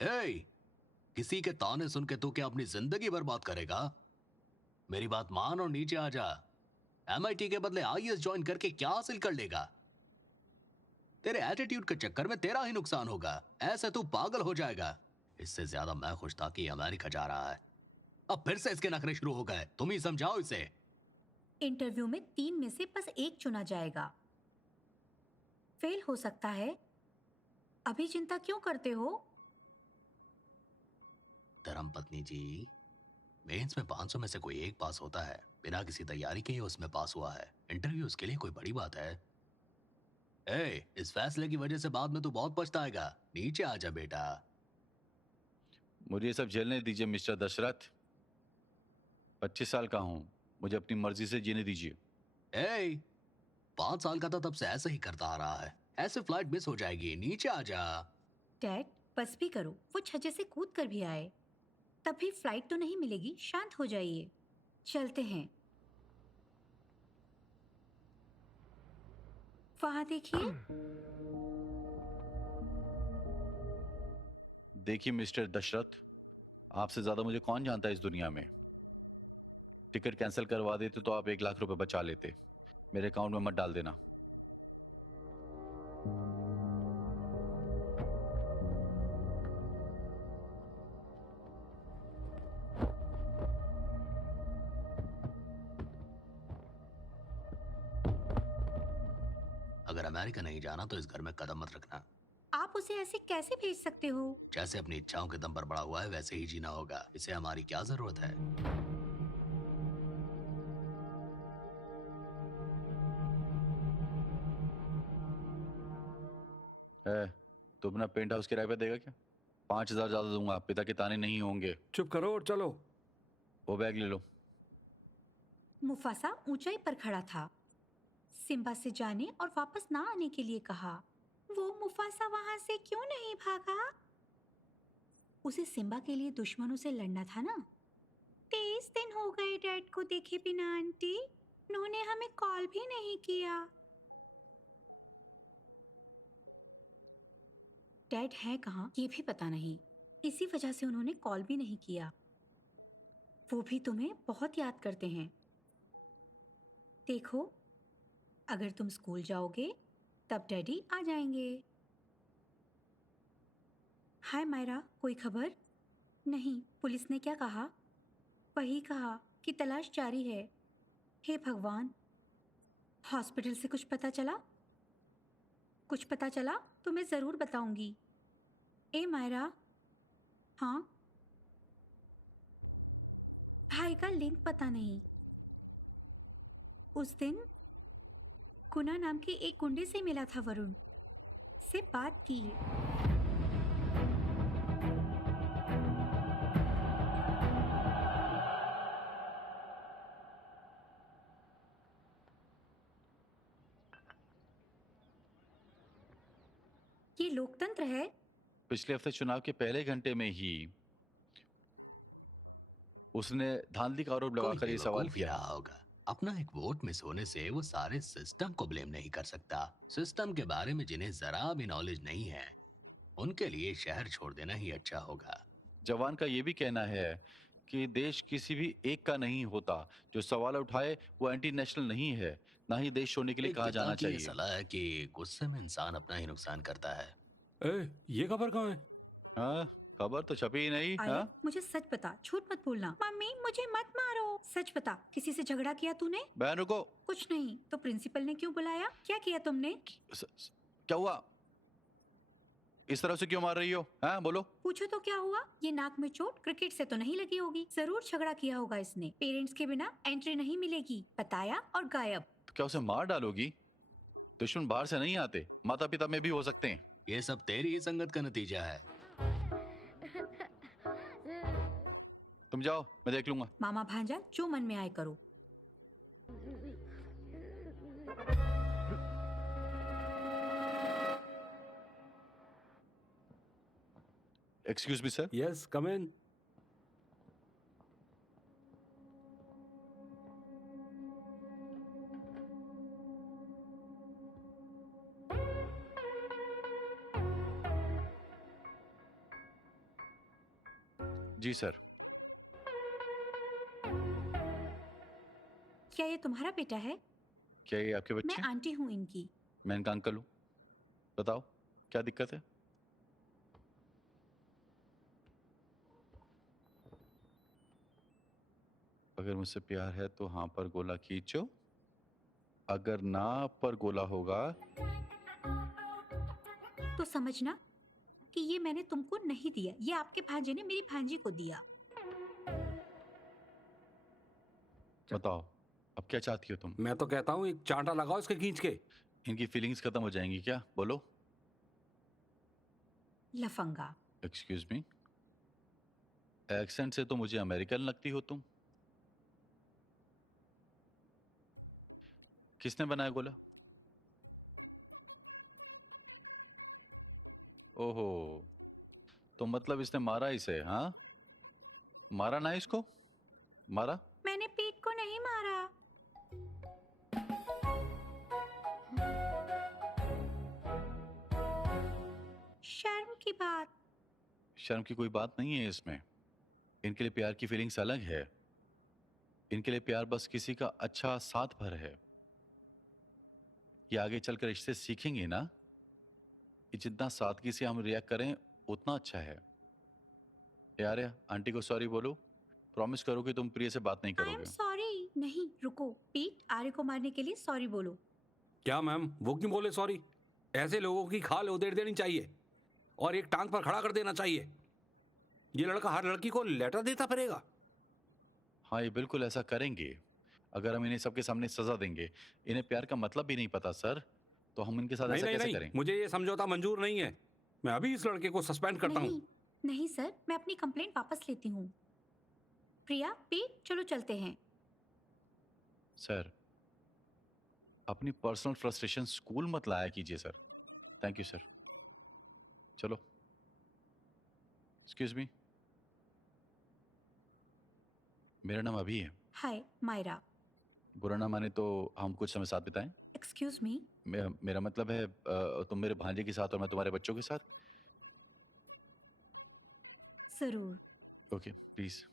ए, किसी के ताने सुन के तू क्या अपनी जिंदगी बर्बाद करेगा? मेरी बात मान और नीचे आ जा। एमआईटी के बदले आईएएस ज्वाइन करके क्या हासिल कर लेगा? तेरे एटीट्यूड के चक्कर में तेरा ही नुकसान होगा। ऐसे तू पागल हो जाएगा। इससे ज्यादा मैं खुश था कि अमेरिका जा रहा है। अब फिर से इसके नखरे शुरू हो गए। तुम ही समझाओ इसे। इंटरव्यू में 3 में से बस 1 चुना जाएगा। फेल हो सकता है। अभी चिंता क्यों करते हो? धर्मपत्नी जी, मेंस में 500 में से कोई एक पास होता है। बिना किसी तैयारी के ही उसमें पास हुआ है। इंटरव्यू उसके लिए कोई बड़ी बात है? इस फैसले की वजह से बाद में तू बहुत पछताएगा। नीचे आ जा बेटा। मुझे ये सब झेलने दीजिए मिस्टर दशरथ। 25 साल का हूं, मुझे अपनी मर्जी से जीने दीजिए। 5 साल का था तब से ऐसे ही करता आ रहा है। ऐसे फ्लाइट मिस हो जाएगी। नीचे आ जा। डैड, बस भी करो। वो छज्जे से कूद कर भी आए। तब भी फ्लाइट तो नहीं मिलेगी। शांत हो जाइए। चलते हैं। वहां देखिए। देखिए मिस्टर दशरथ, आपसे ज्यादा मुझे कौन जानता है इस दुनिया में। टिकट कैंसिल करवा देते तो आप 1 लाख रुपए बचा लेते। मेरे अकाउंट में मत डाल देना। अगर अमेरिका नहीं जाना तो इस घर में कदम मत रखना। आप उसे ऐसे कैसे भेज सकते हो? जैसे अपनी इच्छाओं के दम पर बड़ा हुआ है वैसे ही जीना होगा। इसे हमारी क्या जरूरत है? है, तो अपना पेंट हाउस किराए पे देगा क्या? 5,000 ज्यादा दूंगा। पिता के ताने नहीं होंगे। चुप करो और चलो। वो बैग ले लो। मुफासा ऊंचाई पर खड़ा था। सिम्बा से जाने और वापस ना आने के लिए कहा। वो मुफासा वहां से क्यों नहीं भागा? उसे सिम्बा के लिए दुश्मनों से लड़ना था ना। 23 दिन हो गए डैड को देखे बिना आंटी। उन्होंने हमें कॉल भी नहीं किया। डैड है कहाँ ये भी पता नहीं। इसी वजह से उन्होंने कॉल भी नहीं किया। वो भी तुम्हें बहुत याद करते हैं। देखो, अगर तुम स्कूल जाओगे तब डैडी आ जाएंगे। हाय मायरा, कोई खबर? नहीं, पुलिस ने क्या कहा? वही कहा कि तलाश जारी है। हे भगवान, हॉस्पिटल से कुछ पता चला? कुछ पता चला तो मैं जरूर बताऊंगी। ए मायरा। हाँ, भाई का लिंक पता नहीं। उस दिन गुना नाम के एक गुंडे से मिला था। वरुण से बात की। ये लोकतंत्र है। पिछले हफ्ते चुनाव के पहले घंटे में ही उसने धांधली का आरोप कोई लगाकर ये सवाल बेवकूफ ही किया। रहा होगा। अपना एक वोट मिस होने से वो सारे सिस्टम को ब्लेम नहीं कर सकता। सिस्टम के बारे में जिन्हें जरा भी नॉलेज नहीं है उनके लिए शहर छोड़ देना ही अच्छा होगा। जवान का ये भी कहना है कि देश किसी भी एक का नहीं होता। जो सवाल उठाए वो एंटी नेशनल नहीं है, ना ही देश छोड़ने के लिए एक कहा पिता जाना की ये चाहिए। सलाह है कि गुस्से में इंसान अपना ही नुकसान करता है। ये खबर कहाँ है? हाँ, खबर तो छपी ही नहीं। आया, हाँ, मुझे सच बता, झूठ मत बोलना। मम्मी, मुझे मत मारो। सच बता, किसी से झगड़ा किया तूने? बहनों को कुछ नहीं तो प्रिंसिपल ने क्यों बुलाया? क्या किया तुमने? क्या हुआ? इस तरह से क्यों मार रही हो? हाँ, बोलो। पूछो तो क्या हुआ? ये नाक में चोट क्रिकेट से तो नहीं लगी होगी। जरूर झगड़ा किया होगा इसने। पेरेंट्स के बिना एंट्री नहीं मिलेगी। बताया और गायब। तो क्या उसे मार डालोगी? दुश्मन बाहर से नहीं आते, माता पिता में भी हो सकते हैं। ये सब तेरी ही संगत का नतीजा है। तुम जाओ, मैं देख लूंगा। मामा भांजा, जो मन में आए करो। Excuse me sir. यस, कम इन। जी सर। क्या ये तुम्हारा बेटा है? क्या ये आपके मैं बच्चे हैं? आंटी हूँ इनकी। मैं इनका अंकल हूँ। बताओ क्या दिक्कत है? अगर मुझसे प्यार है तो हाँ पर गोला खींचो, अगर ना पर गोला होगा। तो समझना कि ये मैंने तुमको नहीं दिया, ये आपके भांजे ने मेरी भांजी को दिया। बताओ अब क्या चाहती हो तुम? मैं तो कहता हूँ एक चांटा लगाओ इसके खींच के। इनकी फीलिंग्स खत्म हो जाएंगी क्या? बोलो। लफंगा। एक्सक्यूज मी, एक्सेंट से तो मुझे अमेरिकन लगती हो तुम। किसने बनाया गोला? ओहो, तो मतलब इसने मारा इसे? हाँ, मारा ना इसको? मारा? मैंने पीठ को नहीं मारा। शर्म की बात। शर्म की कोई बात नहीं है इसमें। इनके लिए प्यार की फीलिंग्स अलग है। इनके लिए प्यार बस किसी का अच्छा साथ भर है। ये आगे चलकर रिश्ते सीखेंगे ना, कि जितना सादगी से हम रिएक्ट करें उतना अच्छा है। यार आंटी को सॉरी बोलो, प्रॉमिस करो कि तुम प्रिय से बात नहीं आई एम करोगे। सॉरी। नहीं रुको, पीठ आर्य को मारने के लिए सॉरी बोलो। क्या मैम, वो क्यों बोले सॉरी? ऐसे लोगों की खाल उधेड़ देनी चाहिए और एक टांग पर खड़ा कर देना चाहिए। ये लड़का हर लड़की को लेटर देता फिरेगा। हाँ ये बिल्कुल ऐसा करेंगे। अगर हम इन्हें सबके सामने सजा देंगे, इन्हें प्यार का मतलब भी नहीं पता सर, तो हम इनके साथ नहीं ऐसा नहीं कैसे नहीं, करें? मुझे ये समझौता मंजूर नहीं है। मैं अभी इस लड़के को सस्पेंड करता नहीं हूँ। नहीं सर, मैं अपनी कंप्लेंट वापस लेती हूँ। प्रिया, पीठ, चलो चलते हैं। सर अपनी पर्सनल फ्रस्ट्रेशन स्कूल मत लाया कीजिए सर। Thank you sir. चलो। एक्सक्यूज मी, मेरा नाम अभी है। हाय मायरा। बुरा ना माने तो हम कुछ समय साथ बिताएं। Excuse me. मेरा मतलब है तुम मेरे भांजे के साथ और मैं तुम्हारे बच्चों के साथ। जरूर। Okay please.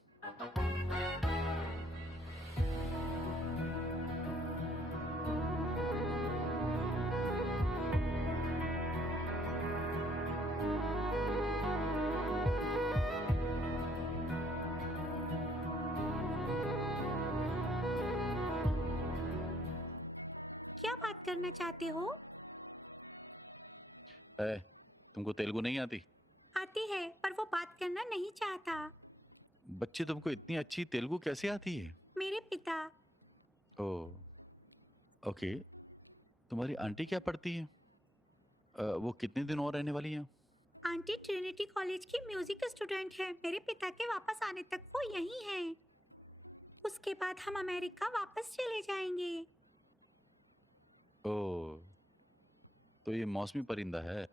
क्या बात करना चाहते हो? तुमको तेलुगु नहीं आती? आती है, पर वो बात करना नहीं चाहता। बच्चे तुमको इतनी अच्छी तेलुगु कैसे आती है? मेरे पिता। Oh okay. तुम्हारी आंटी क्या पढ़ती है? वो कितने दिन और रहने वाली है? आंटी ट्रिनिटी कॉलेज की म्यूजिक स्टूडेंट है। मेरे पिता के वापस आने तक वो यहीं है। उसके बाद हम अमेरिका वापस चले जाएंगे। ओह, तो ये मौसमी परिंदा है।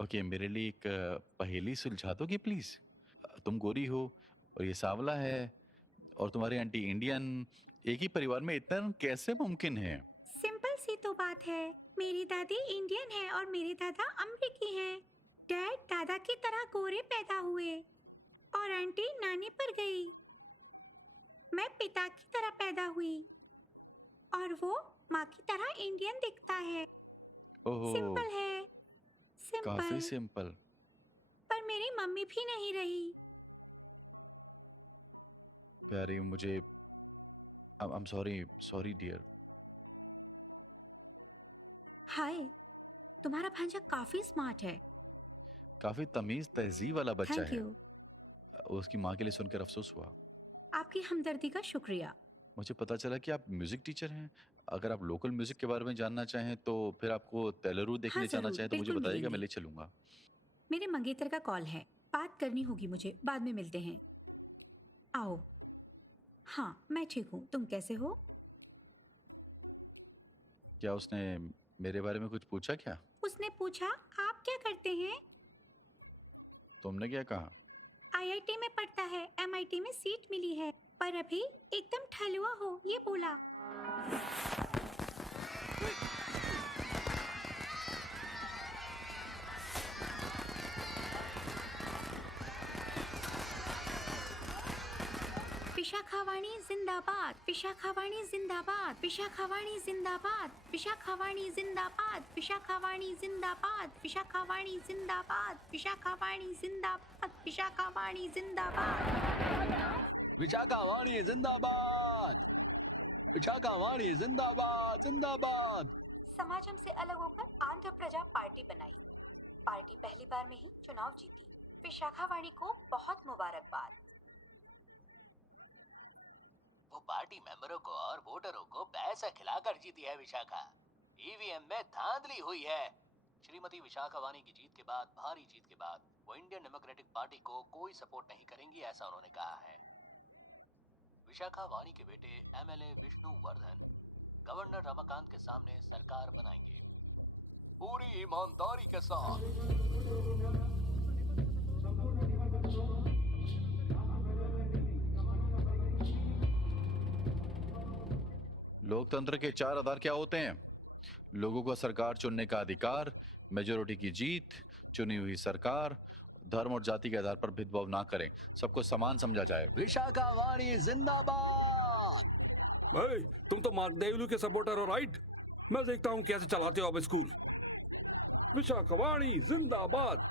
ओके, मेरे लिए एक पहेली सुलझा दोगे प्लीज? तुम गोरी हो और ये सांवला है और तुम्हारी आंटी इंडियन, एक ही परिवार में इतना कैसे मुमकिन है? सिंपल सी तो बात है। मेरी दादी इंडियन है और मेरे दादा अमेरिकी हैं। डैड दादा की तरह गोरे पैदा हुए और आंटी नानी पर गई। मैं पिता की तरह पैदा हुई और वो माँ की तरह इंडियन दिखता है। ओहो, सिंपल है, काफी सिंपल। सिंपल। पर मेरी मम्मी भी नहीं रही। प्यारी मुझे, I am sorry, sorry dear. हाय, तुम्हारा भांजा काफी स्मार्ट है। काफी तमीज तहजीब वाला बच्चा थैंक है। यू। उसकी माँ के लिए सुनकर अफसोस हुआ। आपकी हमदर्दी का शुक्रिया। मुझे पता चला कि आप म्यूजिक टीचर हैं। अगर आप लोकल म्यूजिक के बारे में जानना चाहें तो फिर आपको तेलुगु देखने जाना जरूर, चाहें तो मुझे बिल्कुल बताइएगा, मैं मिलेंगे। ले चलूंगा। मेरे मंगेतर का कॉल है, बात करनी होगी मुझे। बाद में मिलते हैं। आओ। हाँ मैं ठीक हूँ, तुम कैसे हो? क्या उसने मेरे बारे में कुछ पूछा क्या? उसने पूछा आप क्या करते हैं? तुमने क्या कहा? आईआईटी में पढ़ता है, एमआईटी में सीट मिली है, पर अभी एकदम ठलुआ हो, ये बोला। विशाखावाणी जिंदाबाद, विशाखावाणी जिंदाबाद, विशाखावाणी जिंदाबाद, विशाखावाणी जिंदाबाद, विशाखावाणी जिंदाबाद, विशाखावाणी जिंदाबाद, विशाखावाणी जिंदाबाद, विशाखावाणी जिंदाबाद। विशाखावाणी जिंदाबाद, विशाखावाणी जिंदाबाद, जिंदाबाद। समाजम से अलग होकर आंध्र प्रजा पार्टी बनाई। पार्टी पहली बार में ही चुनाव जीती। विशाखावाणी को बहुत मुबारकबाद। वो पार्टी मेंबरों को और वोटरों को पैसा खिलाकर जीती है विशाखा। ईवीएम में धांधली हुई है। श्रीमती विशाखावाणी की जीत के बाद, भारी जीत के बाद, वो इंडियन डेमोक्रेटिक पार्टी को कोई सपोर्ट नहीं करेंगी, ऐसा उन्होंने कहा है। विशाखावाणी के बेटे एमएलए विष्णु वर्धन गवर्नर रमाकांत के सामने सरकार बनाएंगे, पूरी ईमानदारी के साथ। लोकतंत्र के चार आधार क्या होते हैं? लोगों का सरकार चुनने का अधिकार, मेजोरिटी की जीत, चुनी हुई सरकार, धर्म और जाति के आधार पर भेदभाव ना करें, सबको समान समझा जाए। विशाखावाणी जिंदाबाद। भाई तुम तो मार्क देवलू के सपोर्टर हो, राइट? मैं देखता हूँ कैसे चलाते हो अब स्कूल। विशाखावाणी जिंदाबाद।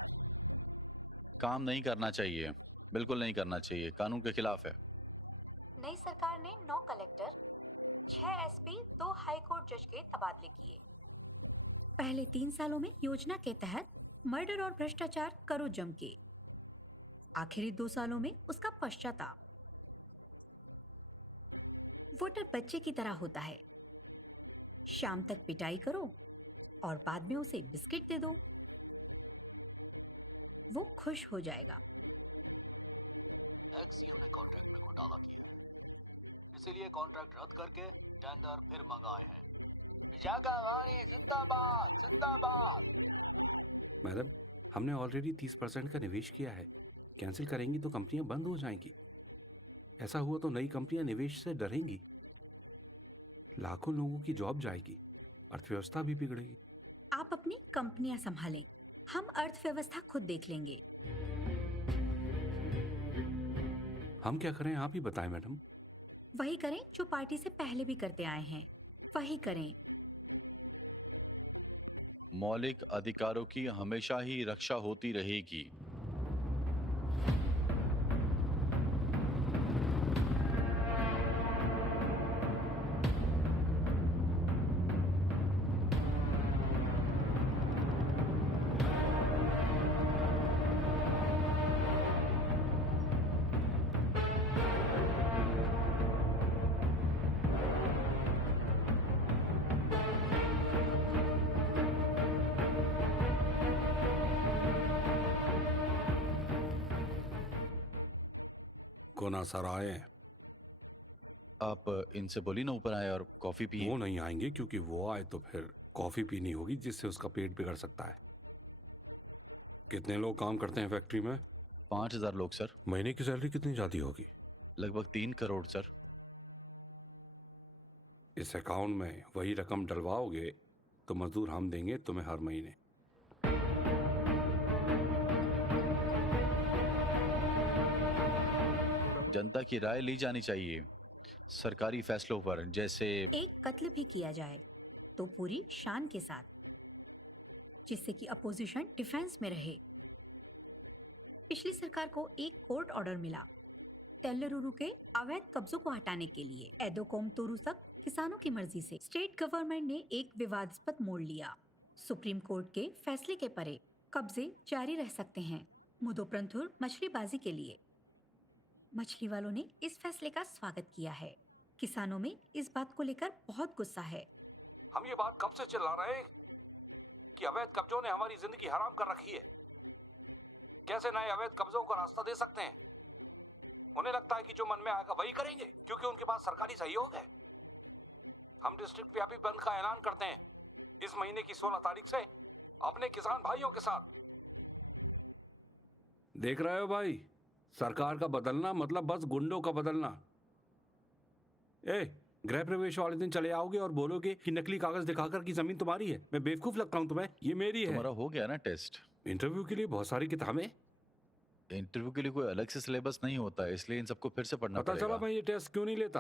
काम नहीं करना चाहिए, बिल्कुल नहीं करना चाहिए, कानून के खिलाफ है। नई सरकार ने 9 कलेक्टर, 6 एसपी, 2 हाई कोर्ट जज के तबादले किए। पहले 3 सालों में योजना के तहत मर्डर और भ्रष्टाचार करो जम के। आखिरी 2 सालों में उसका पश्चाताप। वोटर बच्चे की तरह होता है। शाम तक पिटाई करो और बाद में उसे बिस्किट दे दो, वो खुश हो जाएगा। एक्सीएम ने कॉन्ट्रैक्ट में घोटाला किया है, इसीलिए कॉन्ट्रैक्ट रद्द करके टेंडर फिर मंगाए हैं। विशाखावाणी जिंदाबाद, जिंदाबाद। मैडम, हमने ऑलरेडी 30% का निवेश किया है। कैंसिल करेंगी तो कंपनियां बंद हो जाएंगी। ऐसा हुआ तो नई कंपनियां निवेश से डरेंगी, लाखों लोगों की जॉब जाएगी, अर्थव्यवस्था भी बिगड़ेगी। आप अपनी कंपनियां संभालें, हम अर्थव्यवस्था खुद देख लेंगे। हम क्या करें, आप ही बताएं मैडम। वही करें जो पार्टी से पहले भी करते आए हैं, वही करें। मौलिक अधिकारों की हमेशा ही रक्षा होती रहेगी। कोना सर आए? आप इनसे बोली ना ऊपर आए और कॉफी पिए। वो नहीं आएंगे, क्योंकि वो आए तो फिर कॉफी पीनी होगी, जिससे उसका पेट बिगड़ सकता है। कितने लोग काम करते हैं फैक्ट्री में? 5000 लोग सर। महीने की सैलरी कितनी जाती होगी? लगभग 3 करोड़ सर। इस अकाउंट में वही रकम डलवाओगे तो मजदूर हम देंगे तुम्हें हर महीने। जनता की राय ली जानी चाहिए सरकारी फैसलों पर, जैसे एक कत्ल भी किया जाए तो पूरी शान के साथ, जिससे कि अपोजिशन डिफेंस में रहे। पिछली सरकार को एक कोर्ट ऑर्डर मिला तेल्लुरुरु के अवैध कब्जों को हटाने के लिए। एदोकोम तोरू तक किसानों की मर्जी से स्टेट गवर्नमेंट ने एक विवादास्पद मोड़ लिया। सुप्रीम कोर्ट के फैसले के परे कब्जे जारी रह सकते हैं मुदोप्रंथुर मछलीबाजी के लिए। मछली वालों ने इस फैसले का स्वागत किया है। किसानों में इस बात को लेकर बहुत गुस्सा है। हम ये बात कब से चिल्ला रहे हैं कि अवैध कब्जों ने हमारी जिंदगी हराम कर रखी है। कैसे नए अवैध कब्जों को रास्ता दे सकते हैं? उन्हें लगता है कि जो मन में आएगा वही करेंगे, क्योंकि उनके पास सरकारी सहयोग है। हम डिस्ट्रिक्ट व्यापी बंद का ऐलान करते हैं इस महीने की 16 तारीख से अपने किसान भाइयों के साथ। देख रहे हो भाई, सरकार का बदलना मतलब बस गुंडों का बदलना। गृह प्रवेश वाले दिन चले आओगे और बोलोगे कि नकली कागज दिखाकर कि जमीन तुम्हारी है। मैं बेवकूफ लगता हूं तुम्हें? ये मेरी है। तुम्हारा हो गया ना टेस्ट? इंटरव्यू के लिए बहुत सारी किताबें। इंटरव्यू के लिए कोई अलग से सिलेबस नहीं होता है, इसलिए इन सबको फिर से पढ़ना पता चला पड़ेगा। मैं ये टेस्ट क्यों नहीं लेता।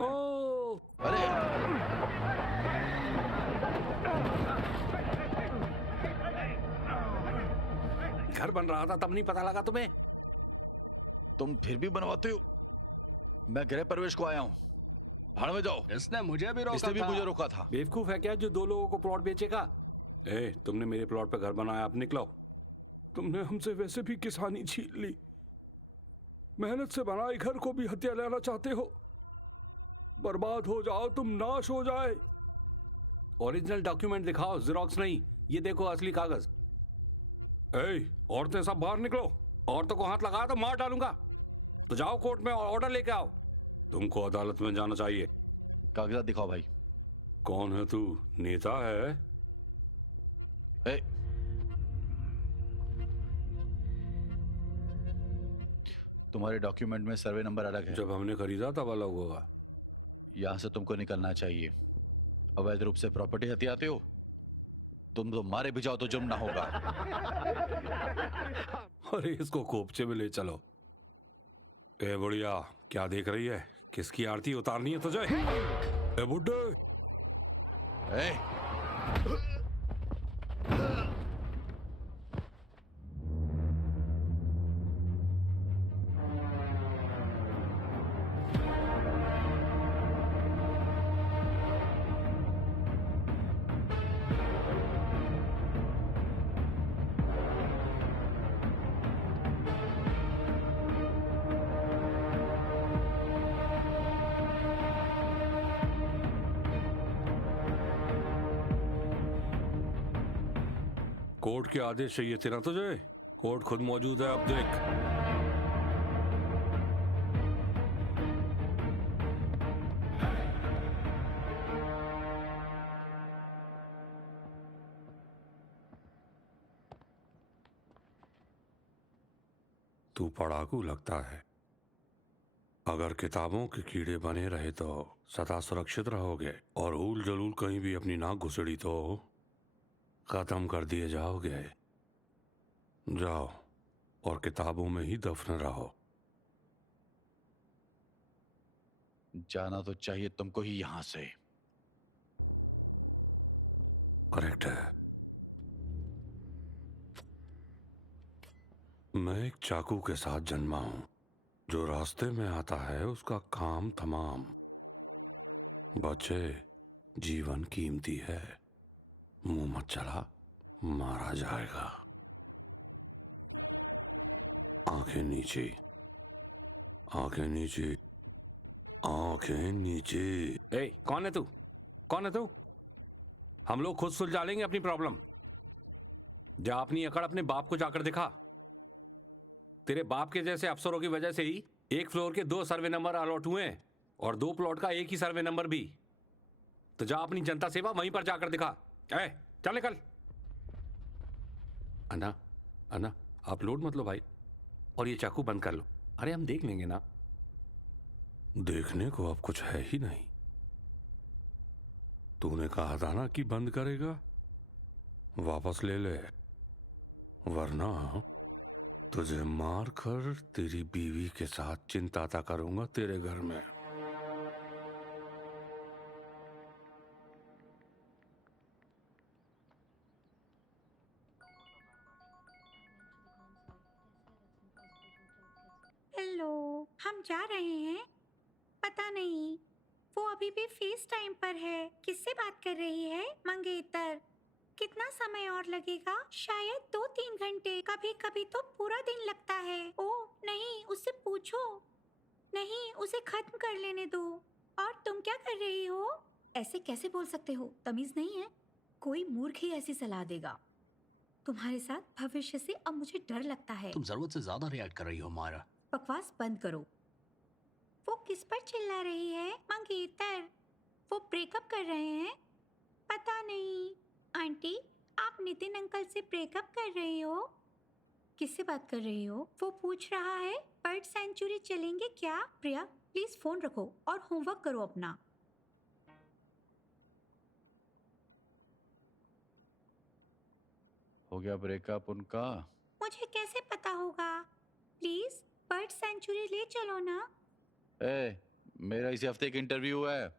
ओ अरे घर बन रहा था तब नहीं पता लगा तुम्हें? तुम फिर भी बनवाते हो। मैं गृह प्रवेश को आया हूँ, भाड़ में जाओ। इसने मुझे भी रोका इसने भी था। मुझे रोका था। बेवकूफ है क्या जो 2 लोगों को प्लॉट बेचेगा? तुमने मेरे प्लॉट पे घर बनाया, अब निकलो। तुमने हमसे वैसे भी किसानी छीन ली, मेहनत से बनाए घर को भी हत्या लेना चाहते हो। बर्बाद हो जाओ तुम, नाश हो जाए। ओरिजिनल डॉक्यूमेंट दिखाओ, जेरोक्स नहीं। ये देखो असली कागज। औरतें सब बाहर निकलो। औरतों को हाथ लगाया तो मार डालूंगा। तो जाओ कोर्ट में और ऑर्डर लेके आओ। तुमको अदालत में जाना चाहिए। कागजात दिखाओ भाई। कौन है तू? नेता है? ए, तुम्हारे डॉक्यूमेंट में सर्वे नंबर अलग है। जब हमने खरीदा तब अलग होगा। यहाँ से तुमको निकलना चाहिए। अवैध रूप से प्रॉपर्टी हथियाते हो। तुम तो मारे भी जाओ तो जुर्म ना होगा। अरे इसको कोपचे में ले चलो। बुढ़िया, क्या देख रही है? किसकी आरती उतारनी है तुझे? बुड्ढे, ए, कोर्ट के आदेश चाहिए थे ना तुझे? कोर्ट खुद मौजूद है, अब देख। तू पढ़ाकू लगता है। अगर किताबों के कीड़े बने रहे तो सदा सुरक्षित रहोगे, और ऊल जलूल कहीं भी अपनी नाक घुसड़ी तो खत्म कर दिए जाओगे। जाओ और किताबों में ही दफन रहो। जाना तो चाहिए तुमको ही यहां से। करेक्ट है। मैं एक चाकू के साथ जन्मा हूं। जो रास्ते में आता है उसका काम तमाम। बच्चे, जीवन कीमती है। मुंह मत चला, मारा जाएगा। आंखें नीचे, आंखें नीचे, आंखें नीचे। कौन है तू? कौन है तू? हम लोग खुद सुलझा लेंगे अपनी प्रॉब्लम। जा अपनी अकड़ अपने बाप को जाकर दिखा। तेरे बाप के जैसे अफसरों की वजह से ही एक फ्लोर के 2 सर्वे नंबर अलॉट हुए हैं, और 2 प्लॉट का एक ही सर्वे नंबर भी। तो जा अपनी जनता सेवा वहीं पर जाकर दिखा। चल निकल। अन्ना, अन्ना, आप लोड मत लो भाई, और ये चाकू बंद कर लो। अरे हम देख लेंगे ना। देखने को अब कुछ है ही नहीं। तूने कहा था ना कि बंद करेगा। वापस ले ले, वरना तुझे मार कर तेरी बीवी के साथ चिंताता करूंगा तेरे घर में। हेलो, हम जा रहे हैं। पता नहीं वो अभी भी फेस टाइम पर है। किससे बात कर रही है? मंगेतर। कितना समय और लगेगा? शायद 2-3 घंटे, कभी कभी तो पूरा दिन लगता है। ओह नहीं, उससे पूछो। नहीं, उसे खत्म कर लेने दो। और तुम क्या कर रही हो? ऐसे कैसे बोल सकते हो? तमीज नहीं है? कोई मूर्ख ही ऐसी सलाह देगा। तुम्हारे साथ भविष्य से अब मुझे डर लगता है। तुम जरूरत से ज्यादा रिएक्ट कर रही हो मारा। बकवास बंद करो। वो किस पर चिल्ला रही है? मंगेतर, वो ब्रेकअप कर रहे हैं। पता नहीं। आंटी, आप नितिन अंकल से ब्रेकअप कर रही हो? किससे बात कर रही हो? वो पूछ रहा है बर्ड सेंचुरी चलेंगे क्या? प्रिया, प्लीज फोन रखो और होमवर्क करो अपना। हो गया ब्रेकअप उनका? मुझे कैसे पता होगा? प्लीज बर्ड सेंचुरी ले चलो ना। ए, मेरा इसी हफ्ते एक इंटरव्यू है,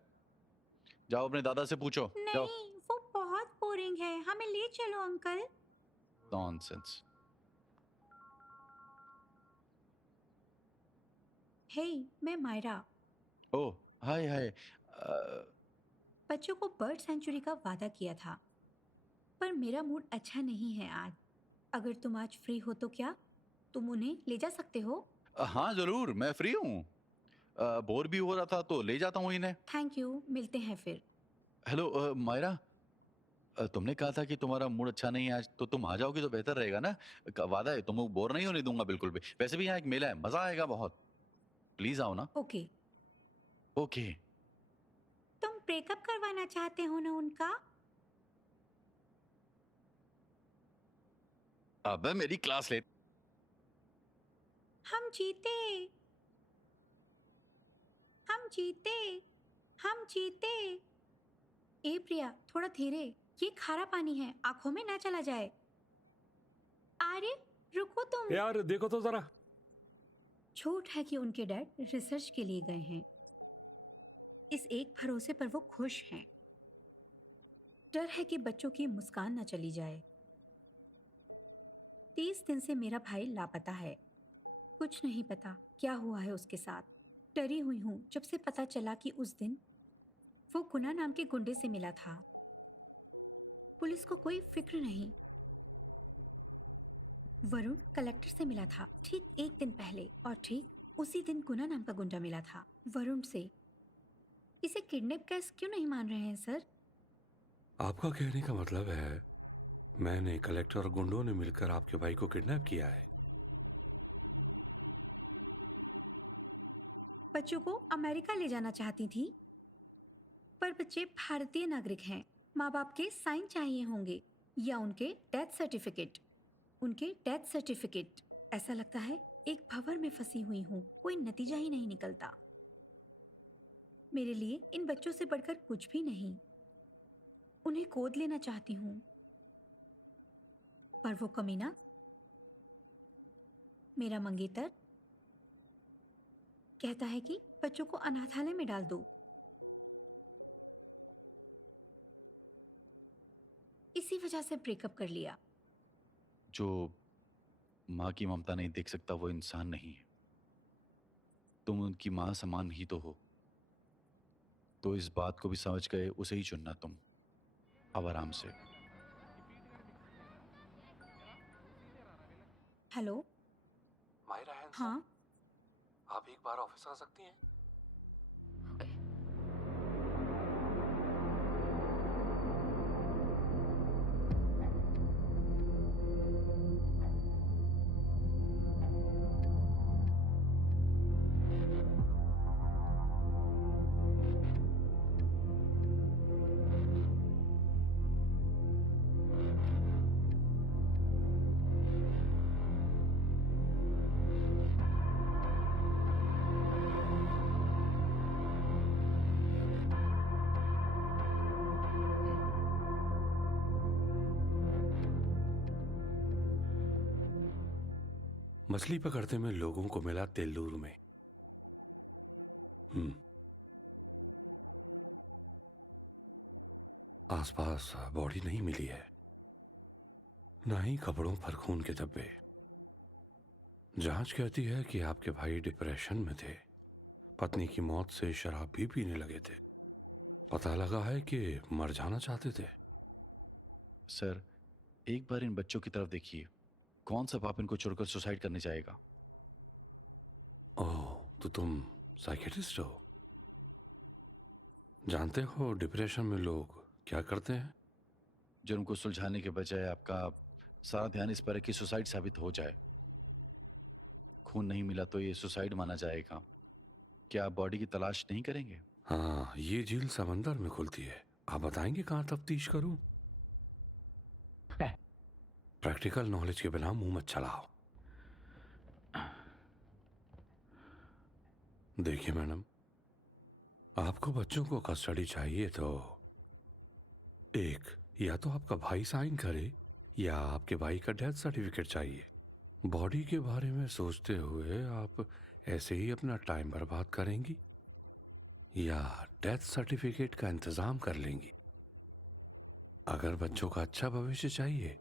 जाओ अपने दादा से पूछो, जाओ। नहीं, वो बहुत बोरिंग है, हमें ले चलो अंकल। नॉनसेंस। हे, मैं मायरा। ओह, हाय हाय। बच्चों को बर्ड सेंचुरी का वादा किया था, पर मेरा मूड अच्छा नहीं है आज। अगर तुम आज फ्री हो तो क्या तुम उन्हें ले जा सकते हो? हाँ जरूर, मैं फ्री हूँ। बोर भी हो रहा था तो ले जाता हूँ इन्हें। थैंक यू, मिलते हैं फिर। हेलो मायरा, तुमने कहा था कि तुम्हारा मूड अच्छा नहीं है आज, तो तुम आ जाओगी तो बेहतर रहेगा ना। वादा है, तुमको बोर नहीं होने दूंगा बिल्कुल भी। वैसे भी यहाँ एक मेला है, मजा आएगा बहुत। प्लीज आओ ना। ओके। ओके। तुम ब्रेकअप करवाना चाहते हो ना उनका? अब मेरी क्लास ले। हम जीते, हम जीते, हम जीते। ए प्रिया, थोड़ा धीरे, ये खारा पानी है, आंखों में ना चला जाए। अरे रुको तुम। यार देखो तो जरा। झूठ है कि उनके डैड रिसर्च के लिए गए हैं। इस एक भरोसे पर वो खुश हैं। डर है कि बच्चों की मुस्कान न चली जाए। 30 दिन से मेरा भाई लापता है। कुछ नहीं पता क्या हुआ है उसके साथ। डरी हुई हूं जब से पता चला कि उस दिन वो गुना नाम के गुंडे से मिला था। पुलिस को कोई फिक्र नहीं। वरुण कलेक्टर से मिला था ठीक एक दिन पहले, और ठीक उसी दिन गुना नाम का गुंडा मिला था वरुण से। इसे किडनैप केस क्यों नहीं मान रहे हैं सर? आपका कहने का मतलब है मैंने, कलेक्टर और गुंडों ने मिलकर आपके भाई को किडनैप किया है? बच्चों को अमेरिका ले जाना चाहती थी, पर बच्चे भारतीय नागरिक हैं। माँ बाप के साइन चाहिए होंगे या उनके डेथ सर्टिफिकेट। उनके डेथ सर्टिफिकेट। ऐसा लगता है एक भंवर में फंसी हुई हूँ, कोई नतीजा ही नहीं निकलता। मेरे लिए इन बच्चों से बढ़कर कुछ भी नहीं। उन्हें गोद लेना चाहती हूँ, पर वो कमीना, मेरा मंगेतर, कहता है कि बच्चों को अनाथालय में डाल दो। इसी वजह से ब्रेकअप कर लिया। जो माँ की ममता नहीं देख सकता वो इंसान नहीं है। तुम उनकी माँ समान ही तो हो, तो इस बात को भी समझ गए उसे ही चुनना तुम। अब आराम से। हेलो। मायरा हैंडसम, हाँ, आप एक बार ऑफिस आ सकती हैं? मछली पकड़ते में लोगों को मिला तेल्लूर में। आसपास बॉडी नहीं मिली है, ना ही कपड़ों पर खून के धब्बे। जांच कहती है कि आपके भाई डिप्रेशन में थे, पत्नी की मौत से शराब भी पीने लगे थे। पता लगा है कि मर जाना चाहते थे। सर, एक बार इन बच्चों की तरफ देखिए। कौन सा बाप इनको छोड़कर सुसाइड करने जाएगा? ओह, तो तुम साइकियाट्रिस्ट हो? जानते हो डिप्रेशन में लोग क्या करते हैं? जुर्म को सुलझाने के बजाय आपका सारा ध्यान इस पर है कि सुसाइड साबित हो जाए। खून नहीं मिला तो ये सुसाइड माना जाएगा। क्या आप बॉडी की तलाश नहीं करेंगे? हाँ, ये झील समंदर में खुलती है। आप बताएंगे कहाँ तफ्तीश करूं? प्रैक्टिकल नॉलेज के बिना मुंह मत चलाओ। देखिए मैडम, आपको बच्चों को कस्टडी चाहिए तो एक, या तो आपका भाई साइन करे या आपके भाई का डेथ सर्टिफिकेट चाहिए? बॉडी के बारे में सोचते हुए आप ऐसे ही अपना टाइम बर्बाद करेंगी या डेथ सर्टिफिकेट का इंतजाम कर लेंगी? अगर बच्चों का अच्छा भविष्य चाहिए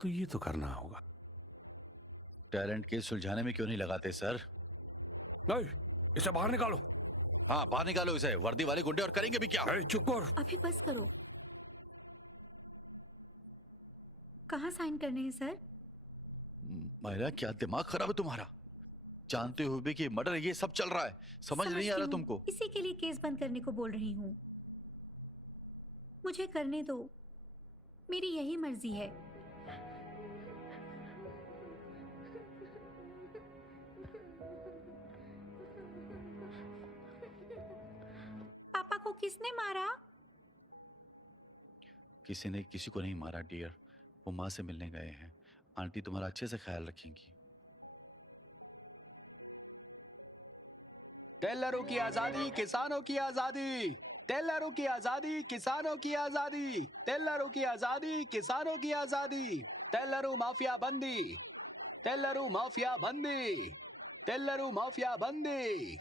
तो ये तो करना होगा। टैलेंट केस सुलझाने में क्यों नहीं लगाते सर? नहीं, इसे बाहर निकालो। हाँ, बाहर निकालो इसे। वर्दी वाले गुंडे और करेंगे भी क्या? चुप कर। अभी बस करो। कहाँ साइन करने हैं सर? महिला, क्या दिमाग खराब है तुम्हारा? जानते हुए भी कि मर्डर ये सब चल रहा है, समझ नहीं आ समझती रहा हूँ, तुमको? इसी के लिए केस बंद करने को बोल रही हूँ। मुझे करने दो, मेरी यही मर्जी है। पापा को किसने मारा? किसी ने किसी को नहीं मारा डियर। वो माँ से मिलने गए हैं। आंटी तुम्हारा अच्छे से ख्याल रखेंगी। टेलरों की आजादी, किसानों की आजादी। टेलरों की आजादी, किसानों की आजादी। टेलरों की आजादी, किसानों की आजादी। टेलरों माफिया बंदी। टेलरों माफिया बंदी। टेलरों माफिया बंदी।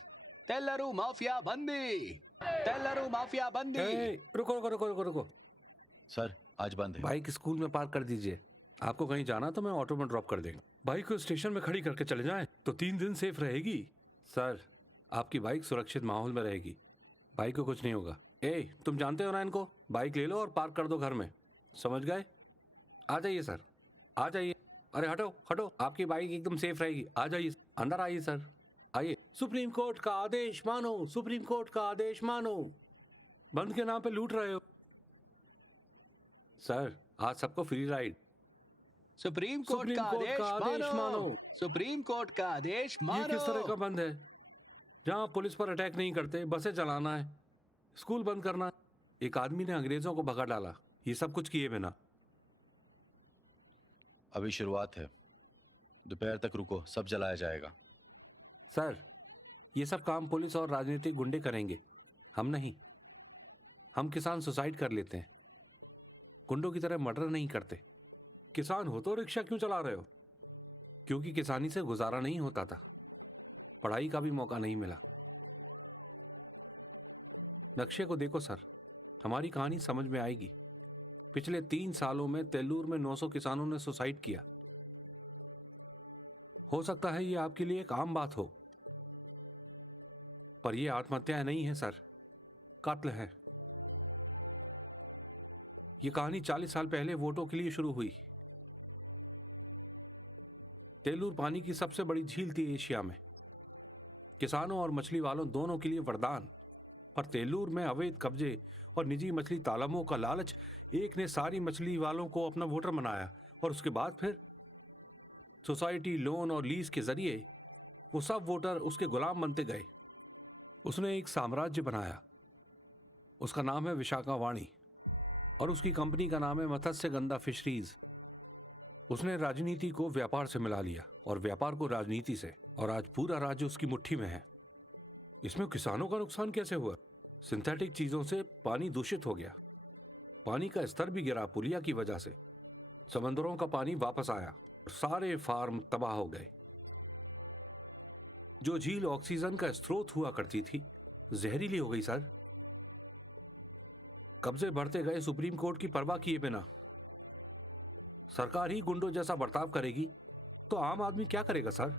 टेलरों माफिया बंदी। टेलरों माफिया बंदी। रुको रुको रुको रुको रुको। सर, आज बंद है। बाइक स्कूल में पार्क कर दीजिए। आपको कहीं जाना तो मैं ऑटो में ड्रॉप कर देंगे। बाइक को स्टेशन में खड़ी करके चले जाएं तो 3 दिन सेफ रहेगी। सर, आपकी बाइक सुरक्षित माहौल में रहेगी। बाइक को कुछ नहीं होगा। तुम जानते हो ना इनको। बाइक ले लो और पार्क कर दो घर में। समझ गए? आ जाइए सर, आ जाइए। अरे हटो हटो, आपकी बाइक एकदम सेफ रहेगी। आ जाइए, अंदर आइए सर, आइए। सुप्रीम कोर्ट का आदेश मानो, सुप्रीम कोर्ट का आदेश मानो। बंद के नाम पे लूट रहे हो। सर, आज सबको फ्री राइड। सुप्रीम कोर्ट का आदेश मानो। सुप्रीम कोर्ट का आदेश ये मानो। किस तरह का बंद है? जहां पुलिस पर अटैक नहीं करते, बसें चलाना है, स्कूल बंद करना है। एक आदमी ने अंग्रेजों को भगा डाला, ये सब कुछ किए बिना। अभी शुरुआत है। दोपहर तक रुको, सब जलाया जाएगा। सर, ये सब काम पुलिस और राजनीतिक गुंडे करेंगे, हम नहीं। हम किसान सुसाइड कर लेते हैं, गुंडों की तरह मर्डर नहीं करते। किसान हो तो रिक्शा क्यों चला रहे हो? क्योंकि किसानी से गुजारा नहीं होता था, पढ़ाई का भी मौका नहीं मिला। नक्शे को देखो सर, हमारी कहानी समझ में आएगी। पिछले 3 सालों में तेलूर में 900 किसानों ने सुसाइड किया। हो सकता है ये आपके लिए एक आम बात हो, पर ये आत्महत्याएं नहीं है सर, कत्ल है। ये कहानी 40 साल पहले वोटों के लिए शुरू हुई। तेलूर पानी की सबसे बड़ी झील थी एशिया में, किसानों और मछली वालों दोनों के लिए वरदान। पर तेलूर में अवैध कब्जे और निजी मछली तालाबों का लालच एक ने सारी मछली वालों को अपना वोटर बनाया, और उसके बाद फिर सोसाइटी, लोन और लीज के जरिए वो सब वोटर उसके गुलाम बनते गए। उसने एक साम्राज्य बनाया, उसका नाम है विशाखावाणी, और उसकी कंपनी का नाम है मत्स्य गंधा फिशरीज। उसने राजनीति को व्यापार से मिला लिया और व्यापार को राजनीति से, और आज पूरा राज्य उसकी मुट्ठी में है। इसमें किसानों का नुकसान कैसे हुआ? सिंथेटिक चीजों से पानी दूषित हो गया, पानी का स्तर भी गिरा पुलिया की वजह से। समंदरों का पानी वापस आया, सारे फार्म तबाह हो गए। जो झील ऑक्सीजन का स्रोत हुआ करती थी, जहरीली हो गई सर। कब्जे बढ़ते गए सुप्रीम कोर्ट की परवाह किए बिना। सरकार ही गुंडों जैसा बर्ताव करेगी तो आम आदमी क्या करेगा सर?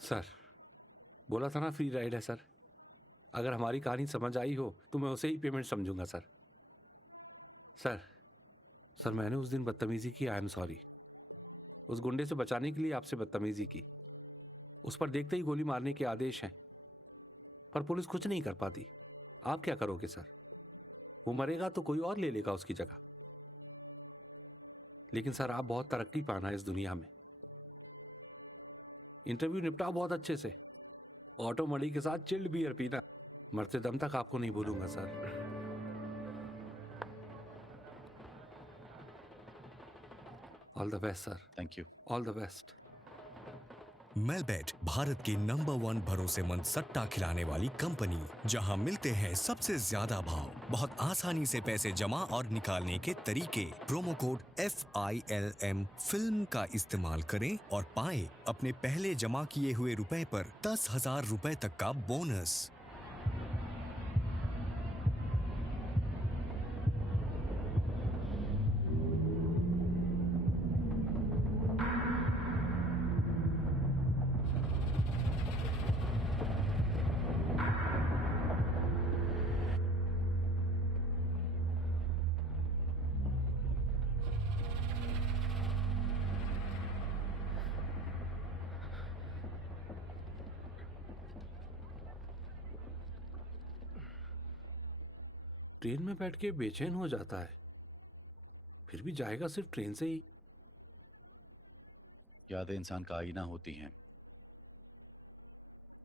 सर, बोला था ना फ्री राइड है सर। अगर हमारी कहानी समझ आई हो तो मैं उसे ही पेमेंट समझूंगा सर। सर मैंने उस दिन बदतमीजी की, आई एम सॉरी। उस गुंडे से बचाने के लिए आपसे बदतमीजी की। उस पर देखते ही गोली मारने के आदेश हैं, पर पुलिस कुछ नहीं कर पाती। आप क्या करोगे सर? वो मरेगा तो कोई और ले लेगा उसकी जगह। लेकिन सर, आप बहुत तरक्की पाना है इस दुनिया में। इंटरव्यू निपटाओ बहुत अच्छे से, ऑटो मड़ी के साथ चिल्ड बियर पीना। मरते दम तक आपको नहीं भूलूंगा sir. All the best sir, thank you. All the best. Melbet Bharat की नंबर 1 भरोसेमंद सट्टा खिलाने वाली कंपनी, जहां मिलते हैं सबसे ज्यादा भाव, बहुत आसानी से पैसे जमा और निकालने के तरीके। प्रोमो कोड FILM फिल्म का इस्तेमाल करें और पाएं अपने पहले जमा किए हुए रुपए पर 10,000 रुपए तक का बोनस। ट्रेन में बैठ के बेचैन हो जाता है, फिर भी जाएगा सिर्फ ट्रेन से ही। यादें इंसान का आईना होती हैं,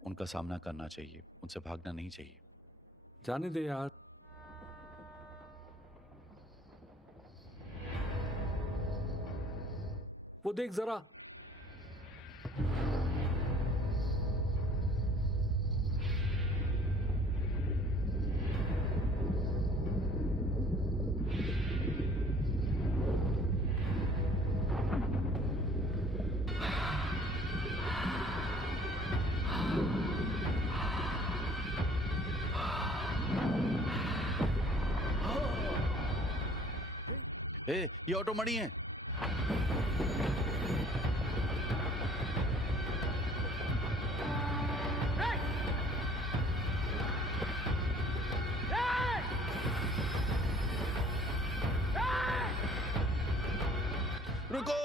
उनका सामना करना चाहिए, उनसे भागना नहीं चाहिए। जाने दे यार। वो देख जरा। ये ऑटो मणि है। रुको।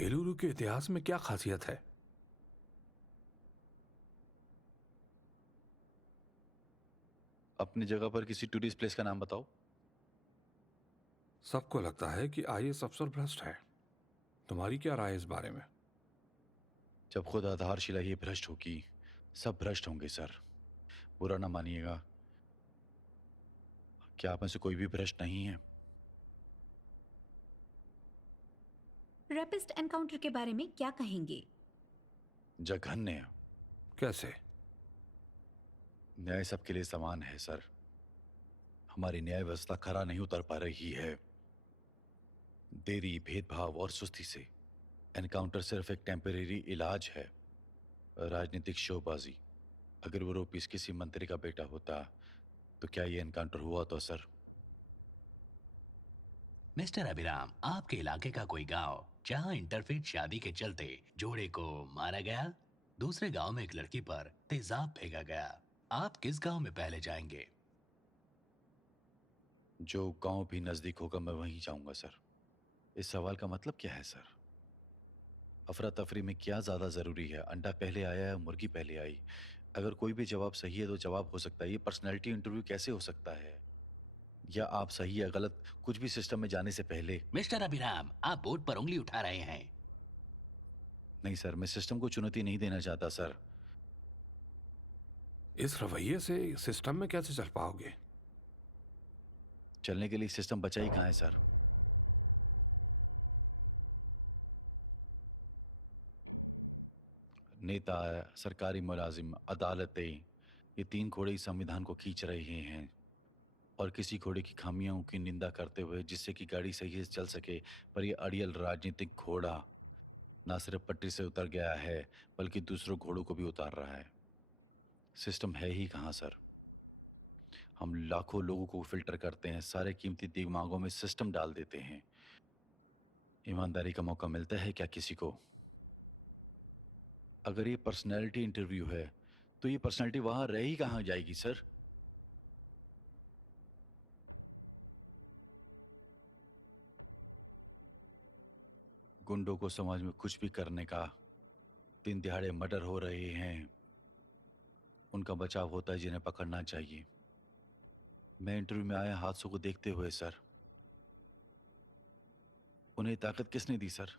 एलुरु के इतिहास में क्या खासियत है? अपनी जगह पर किसी टूरिस्ट प्लेस का नाम बताओ। सबको लगता है कि IAS अफसर भ्रष्ट है। तुम्हारी क्या राय है इस बारे में? जब खुद आधारशिला ही भ्रष्ट होगी, सब भ्रष्ट होंगे सर। बुरा ना मानिएगा, क्या आप में से कोई भी भ्रष्ट नहीं है? रेपिस्ट एनकाउंटर के बारे में क्या कहेंगे? जघन्य। कैसे? न्याय सबके लिए समान है सर। हमारी न्याय व्यवस्था खरा नहीं उतर पा रही है। देरी, भेदभाव और सुस्ती से। एनकाउंटर सिर्फ एक टेम्परेरी इलाज है, राजनीतिक शोबाजी। अगर वो रोपीस किसी मंत्री का बेटा होता तो क्या ये एनकाउंटर हुआ तो सर? मिस्टर अभिराम, आपके इलाके का कोई गांव जहां इंटरफेथ शादी के चलते जोड़े को मारा गया, दूसरे गांव में एक लड़की पर तेजाब फेंका गया, आप किस गांव में पहले जाएंगे? जो गांव भी नजदीक होगा मैं वहीं जाऊंगा सर। इस सवाल का मतलब क्या है सर? अफरा तफरी में क्या ज्यादा जरूरी है? अंडा पहले आया या मुर्गी पहले आई? अगर कोई भी जवाब सही है तो जवाब हो सकता है। ये पर्सनैलिटी इंटरव्यू कैसे हो सकता है? या आप सही या गलत कुछ भी सिस्टम में जाने से पहले? मिस्टर अभिराम, आप बोर्ड पर उंगली उठा रहे हैं। नहीं सर, मैं सिस्टम को चुनौती नहीं देना चाहता सर। इस रवैये से सिस्टम में कैसे चल पाओगे? चलने के लिए सिस्टम बचा ही कहाँ है सर? नेता, सरकारी मुलाजिम, अदालतें, ये तीन घोड़े इस संविधान को खींच रहे हैं और किसी घोड़े की खामियों की निंदा करते हुए जिससे कि गाड़ी सही से चल सके, पर ये अड़ियल राजनीतिक घोड़ा ना सिर्फ पटरी से उतर गया है बल्कि दूसरों घोड़ों को भी उतार रहा है। सिस्टम है ही कहाँ सर? हम लाखों लोगों को फिल्टर करते हैं, सारे कीमती दिमागों में सिस्टम डाल देते हैं। ईमानदारी का मौका मिलता है क्या किसी को? अगर ये पर्सनैलिटी इंटरव्यू है तो ये पर्सनैलिटी वहां रह ही कहाँ जाएगी सर? गुंडों को समाज में कुछ भी करने का, दिन दिहाड़े मर्डर हो रहे हैं, उनका बचाव होता है जिन्हें पकड़ना चाहिए। मैं इंटरव्यू में आया हादसों को देखते हुए सर, उन्हें ताकत किसने दी सर?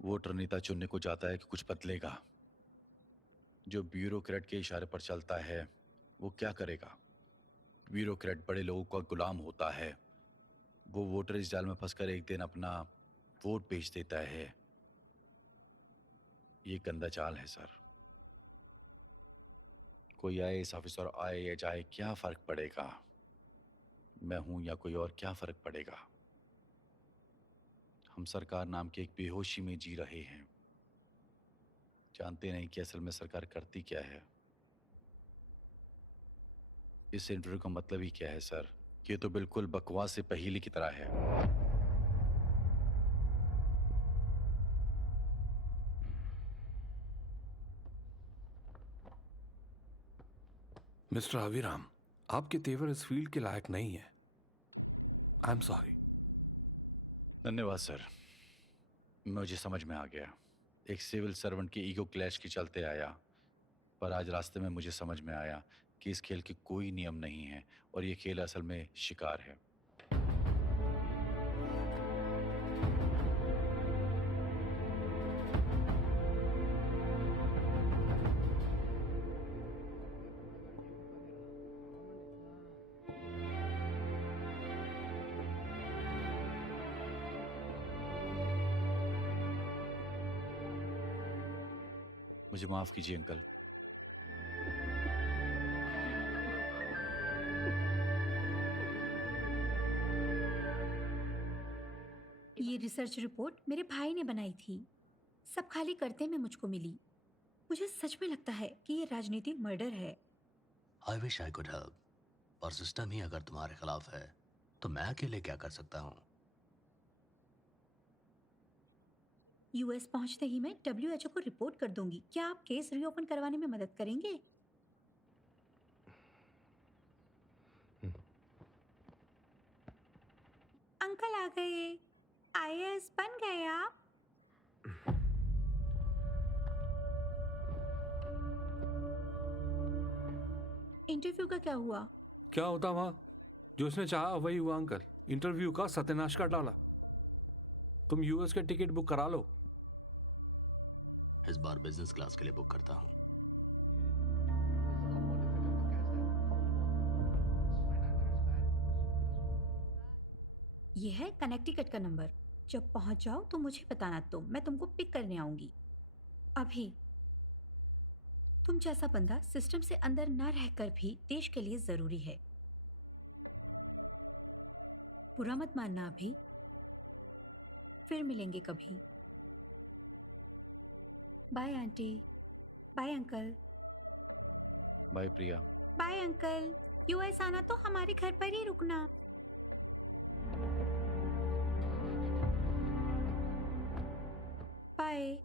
वोटर नेता चुनने को जाता है कि कुछ बदलेगा। जो ब्यूरोक्रेट के इशारे पर चलता है वो क्या करेगा? ब्यूरोक्रेट बड़े लोगों का गुलाम होता है। वो वोटर इस जाल में फंसकर एक दिन अपना वोट बेच देता है। ये गंदा चाल है सर। कोई आईएएस ऑफिसर आए या जाए क्या फर्क पड़ेगा? मैं हूं या कोई और, क्या फर्क पड़ेगा? हम सरकार नाम के एक बेहोशी में जी रहे हैं, जानते नहीं कि असल में सरकार करती क्या है। इस इंटरव्यू का मतलब ही क्या है सर? ये तो बिल्कुल बकवास से पहेली की तरह है। मिस्टर अविराम, आपके तेवर इस फील्ड के लायक नहीं है। आई एम सॉरी। धन्यवाद सर, मुझे समझ में आ गया। एक सिविल सर्वेंट की ईगो क्लैश के चलते आया, पर आज रास्ते में मुझे समझ में आया कि इस खेल के कोई नियम नहीं है और ये खेल असल में शिकार है। मुझे माफ कीजिए अंकल। ये रिसर्च रिपोर्ट मेरे भाई ने बनाई थी। सब खाली करते में मुझको मिली। मुझे सच में लगता है कि ये राजनीतिक मर्डर है। I wish I could help, पर सिस्टम ही अगर तुम्हारे खिलाफ है तो मैं अकेले क्या कर सकता हूँ? यूएस पहुंचते ही मैं डब्ल्यूएचओ को रिपोर्ट कर दूंगी। क्या आप केस रीओपन करवाने में मदद करेंगे? अंकल आ गए। आईएएस बन गए आप। इंटरव्यू का क्या हुआ? क्या होता वहां? जो उसने चाहा वही हुआ अंकल। इंटरव्यू का सत्यानाश कर डाला। तुम यूएस के टिकट बुक करा लो। इस बार बिजनेस क्लास के लिए बुक करता हूँ। ये है कनेक्टिकट का नंबर। जब पहुंच जाओ तो मुझे बताना, तो मैं तुमको पिक करने आऊंगी। अभी तुम जैसा बंदा सिस्टम से अंदर ना रहकर भी देश के लिए जरूरी है। बुरा मत मानना अभी। फिर मिलेंगे कभी। Bye aunty. Bye uncle. Bye Priya. Bye uncle. US आना तो हमारे घर पर ही रुकना। बाय।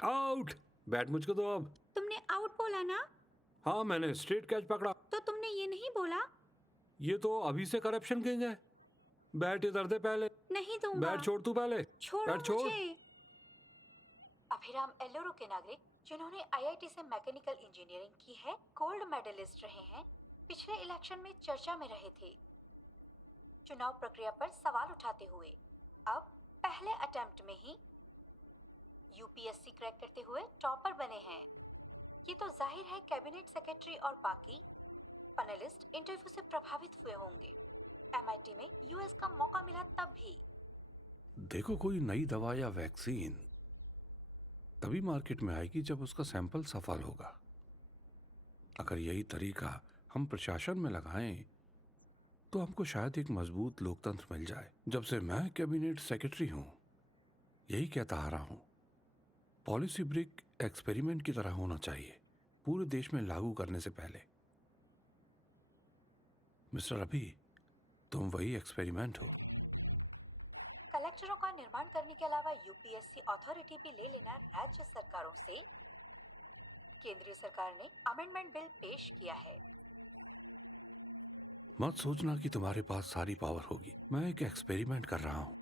आउट। बैट मुझको दो अब। तुमने आउट बोला ना? हाँ, मैंने स्ट्रेट कैच पकड़ा। तो तुमने ये नहीं बोला? ये तो अभी से करप्शन किंग है। बैट इधर दे पहले। नहीं दूंगा। बैट छोड़ तू पहले। छोड़ो बैट छोड़। मुझे। अभिराम एल्लोरो के नागरिक, जिन्होंने आईआईटी से मैकेनिकल इंजीनियरिंग की है, गोल्ड मेडलिस्ट रहे हैं, पिछले इलेक्शन में चर्चा में रहे थे चुनाव प्रक्रिया पर सवाल उठाते हुए। अब पहले अटेम्प्ट में ही यूपीएससी क्रैक करते हुए टॉपर बने हैं। ये तो जाहिर है कैबिनेट सेक्रेटरी और बाकी पैनलिस्ट इंटरव्यू से प्रभावित हुए होंगे। एमआईटी में यूएस का मौका मिला तब भी। देखो, कोई नई दवा या वैक्सीन तभी मार्केट में आएगी जब उसका सैंपल सफल होगा। अगर यही तरीका हम प्रशासन में लगाएं तो हमको शायद एक मजबूत लोकतंत्र मिल जाए। जब से मैं कैबिनेट सेक्रेटरी हूं, यही कहता आ रहा हूं, पॉलिसी ब्रिक एक्सपेरिमेंट की तरह होना चाहिए पूरे देश में लागू करने से पहले। मिस्टर अभी, तुम वही एक्सपेरिमेंट हो। कलेक्टरों का निर्माण करने के अलावा यूपीएससी अथॉरिटी भी ले लेना राज्य सरकारों से। केंद्रीय सरकार ने अमेंडमेंट बिल पेश किया है। मत सोचना कि तुम्हारे पास सारी पावर होगी। मैं एक एक्सपेरिमेंट कर रहा हूं।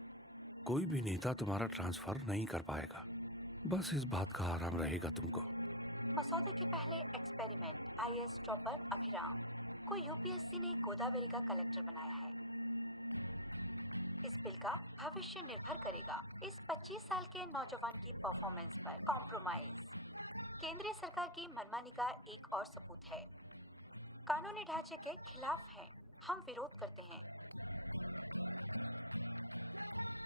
कोई भी नेता तुम्हारा ट्रांसफर नहीं कर पाएगा। बस इस बात का आराम रहेगा तुमको। मसौदे के पहले एक्सपेरिमेंट आईएएस टॉपर अभिराम को यूपीएससी ने गोदावरी का कलेक्टर बनाया है। इस बिल का भविष्य निर्भर करेगा इस 25 साल के नौजवान की परफॉर्मेंस पर। कॉम्प्रोमाइज केंद्रीय सरकार की मनमानी का एक और सबूत है। कानूनी ढांचे के खिलाफ है, हम विरोध करते हैं।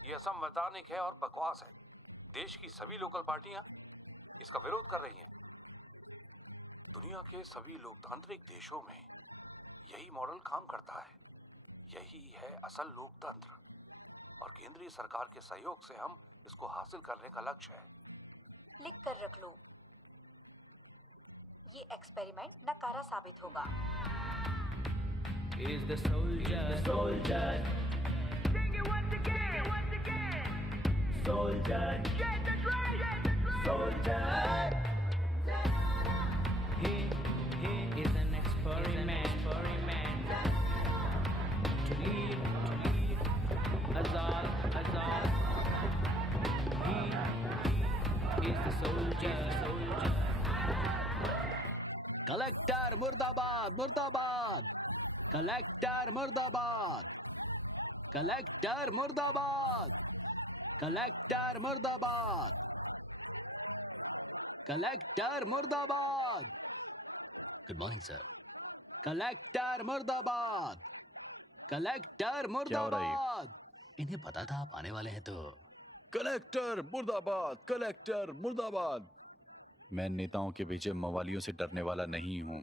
यह असंवैधानिक है और बकवास है। देश की सभी लोकल पार्टियां इसका विरोध कर रही हैं। दुनिया के सभी लोकतांत्रिक देशों में यही मॉडल काम करता है। यही है असल लोकतंत्र और केंद्रीय सरकार के सहयोग से हम इसको हासिल करने का लक्ष्य है। लिख कर रख लो, ये एक्सपेरिमेंट नकारा साबित होगा। Is the soldier. Sing it once again. Soldier. Get the drum. Soldier. He is an experiment. To lead. Azad. He is the soldier. Collector मुर्दाबाद, मुर्दाबाद। कलेक्टर मुर्दाबाद, कलेक्टर मुर्दाबाद, कलेक्टर मुर्दाबाद, कलेक्टर मुर्दाबाद। Good morning sir. कलेक्टर मुर्दाबाद, collector क्या हो रहा है ये? मुर्दाबाद। इन्हें पता था आप आने वाले हैं तो। कलेक्टर मुर्दाबाद, कलेक्टर मुर्दाबाद। मैं नेताओं के पीछे मवालियों से डरने वाला नहीं हूं।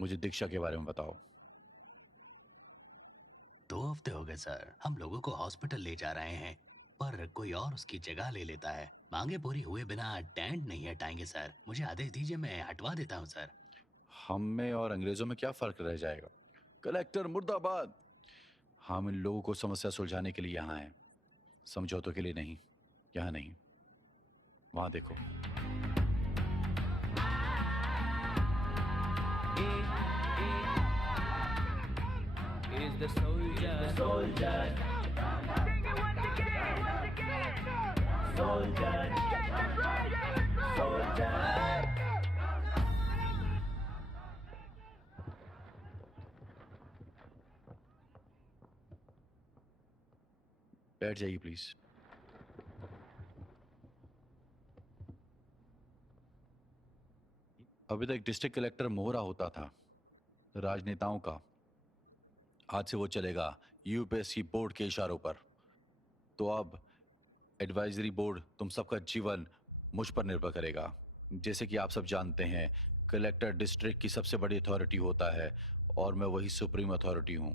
मुझे दीक्षा के बारे में बताओ। 2 हफ्ते हो गए सर, हम लोगों को हॉस्पिटल ले जा रहे हैं, पर कोई और उसकी जगह ले लेता है। मांगे पूरी हुए बिना टेंट नहीं हटाएंगे सर। मुझे आदेश दीजिए, मैं हटवा देता हूँ सर। हम में और अंग्रेजों में क्या फर्क रह जाएगा? कलेक्टर मुर्दाबाद। हम इन लोगों को समस्या सुलझाने के लिए यहाँ हैं, समझौतों के लिए नहीं। यहाँ नहीं, वहां देखो। Is the soldier. Sing it once again. Soldier. बैठ जाइए प्लीज। अभी तक डिस्ट्रिक्ट कलेक्टर मोहरा होता था राजनेताओं का। आज से वो चलेगा यूपीएससी बोर्ड के इशारों पर। तो अब एडवाइजरी बोर्ड तुम सबका जीवन मुझ पर निर्भर करेगा। जैसे कि आप सब जानते हैं, कलेक्टर डिस्ट्रिक्ट की सबसे बड़ी अथॉरिटी होता है और मैं वही सुप्रीम अथॉरिटी हूं।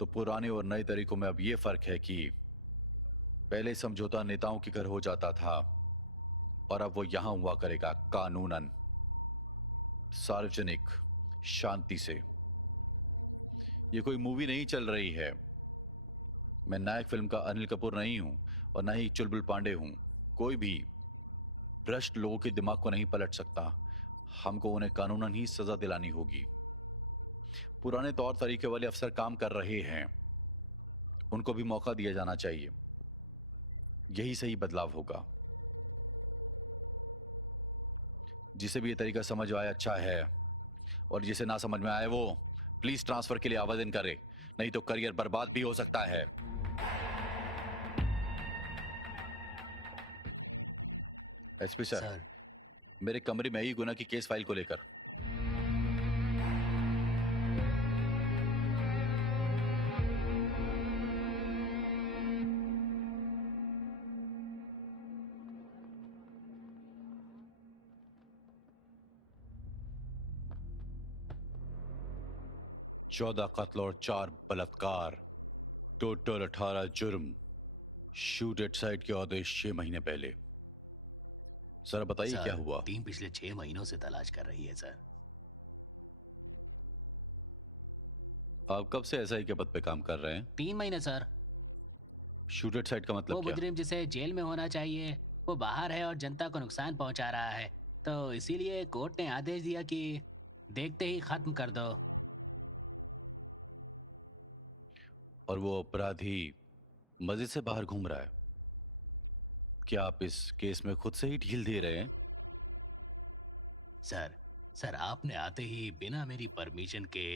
तो पुराने और नए तरीकों में अब ये फर्क है कि पहले समझौता नेताओं के घर हो जाता था और अब वो यहां हुआ करेगा कानूनन, सार्वजनिक, शांति से। ये कोई मूवी नहीं चल रही है। मैं नायक फिल्म का अनिल कपूर नहीं हूं और ना ही चुलबुल पांडे हूं। कोई भी भ्रष्ट लोगों के दिमाग को नहीं पलट सकता। हमको उन्हें कानूनन ही सजा दिलानी होगी। पुराने तौर तरीके वाले अफसर काम कर रहे हैं, उनको भी मौका दिया जाना चाहिए। यही सही बदलाव होगा। जिसे भी ये तरीका समझ आया अच्छा है, और जिसे ना समझ में आए वो प्लीज ट्रांसफर के लिए आवेदन करे, नहीं तो करियर बर्बाद भी हो सकता है। एसपी सर, मेरे कमरे में ही गुना की केस फाइल को लेकर। 14 कत्ल और 4 बलात्कार, टोटल 18 जुर्म। शूट एट साइट के आदेश 6 महीने पहले। सर बताइए क्या सर, हुआ? टीम पिछले 6 महीनों से तलाश कर रही है सर। आप कब से एसआई के पद पे काम कर रहे हैं? 3 महीने सर। शूट एट साइट का मतलब वो क्या? मुजरिम जिसे जेल में होना चाहिए वो बाहर है और जनता को नुकसान पहुंचा रहा है, तो इसीलिए कोर्ट ने आदेश दिया कि देखते ही खत्म कर दो। और वो अपराधी मस्जिद से बाहर घूम रहा है। क्या आप इस केस में खुद से ही ढील दे रहे हैं? सर आपने आते ही बिना मेरी परमिशन के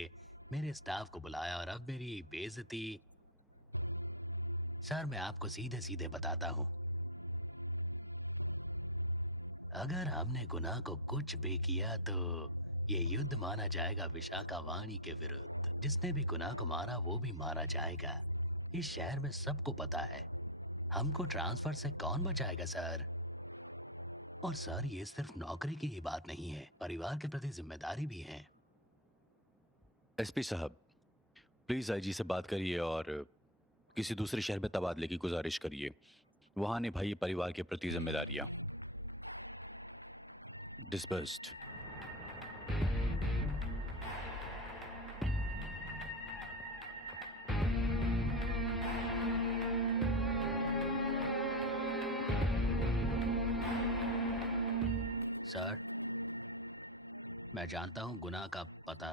मेरे स्टाफ को बुलाया और अब मेरी बेइज्जती। सर मैं आपको सीधे सीधे बताता हूं, अगर हमने गुनाह को कुछ भी किया तो ये युद्ध माना जाएगा विशाखा वाणी के विरुद्ध। जिसने भी गुनाह को मारा वो भी मारा जाएगा। इस शहर में सबको पता है। हमको ट्रांसफर से कौन बचाएगा सर? और सर ये सिर्फ नौकरी की ही बात नहीं है, परिवार के प्रति जिम्मेदारी भी है। एसपी साहब, प्लीज आईजी से बात करिए और किसी दूसरे शहर में तबादले की गुजारिश करिए। वहां निभाइए परिवार के प्रति जिम्मेदारियां। डिस्बर्स्ड। सर मैं जानता हूँ गुनाह का पता।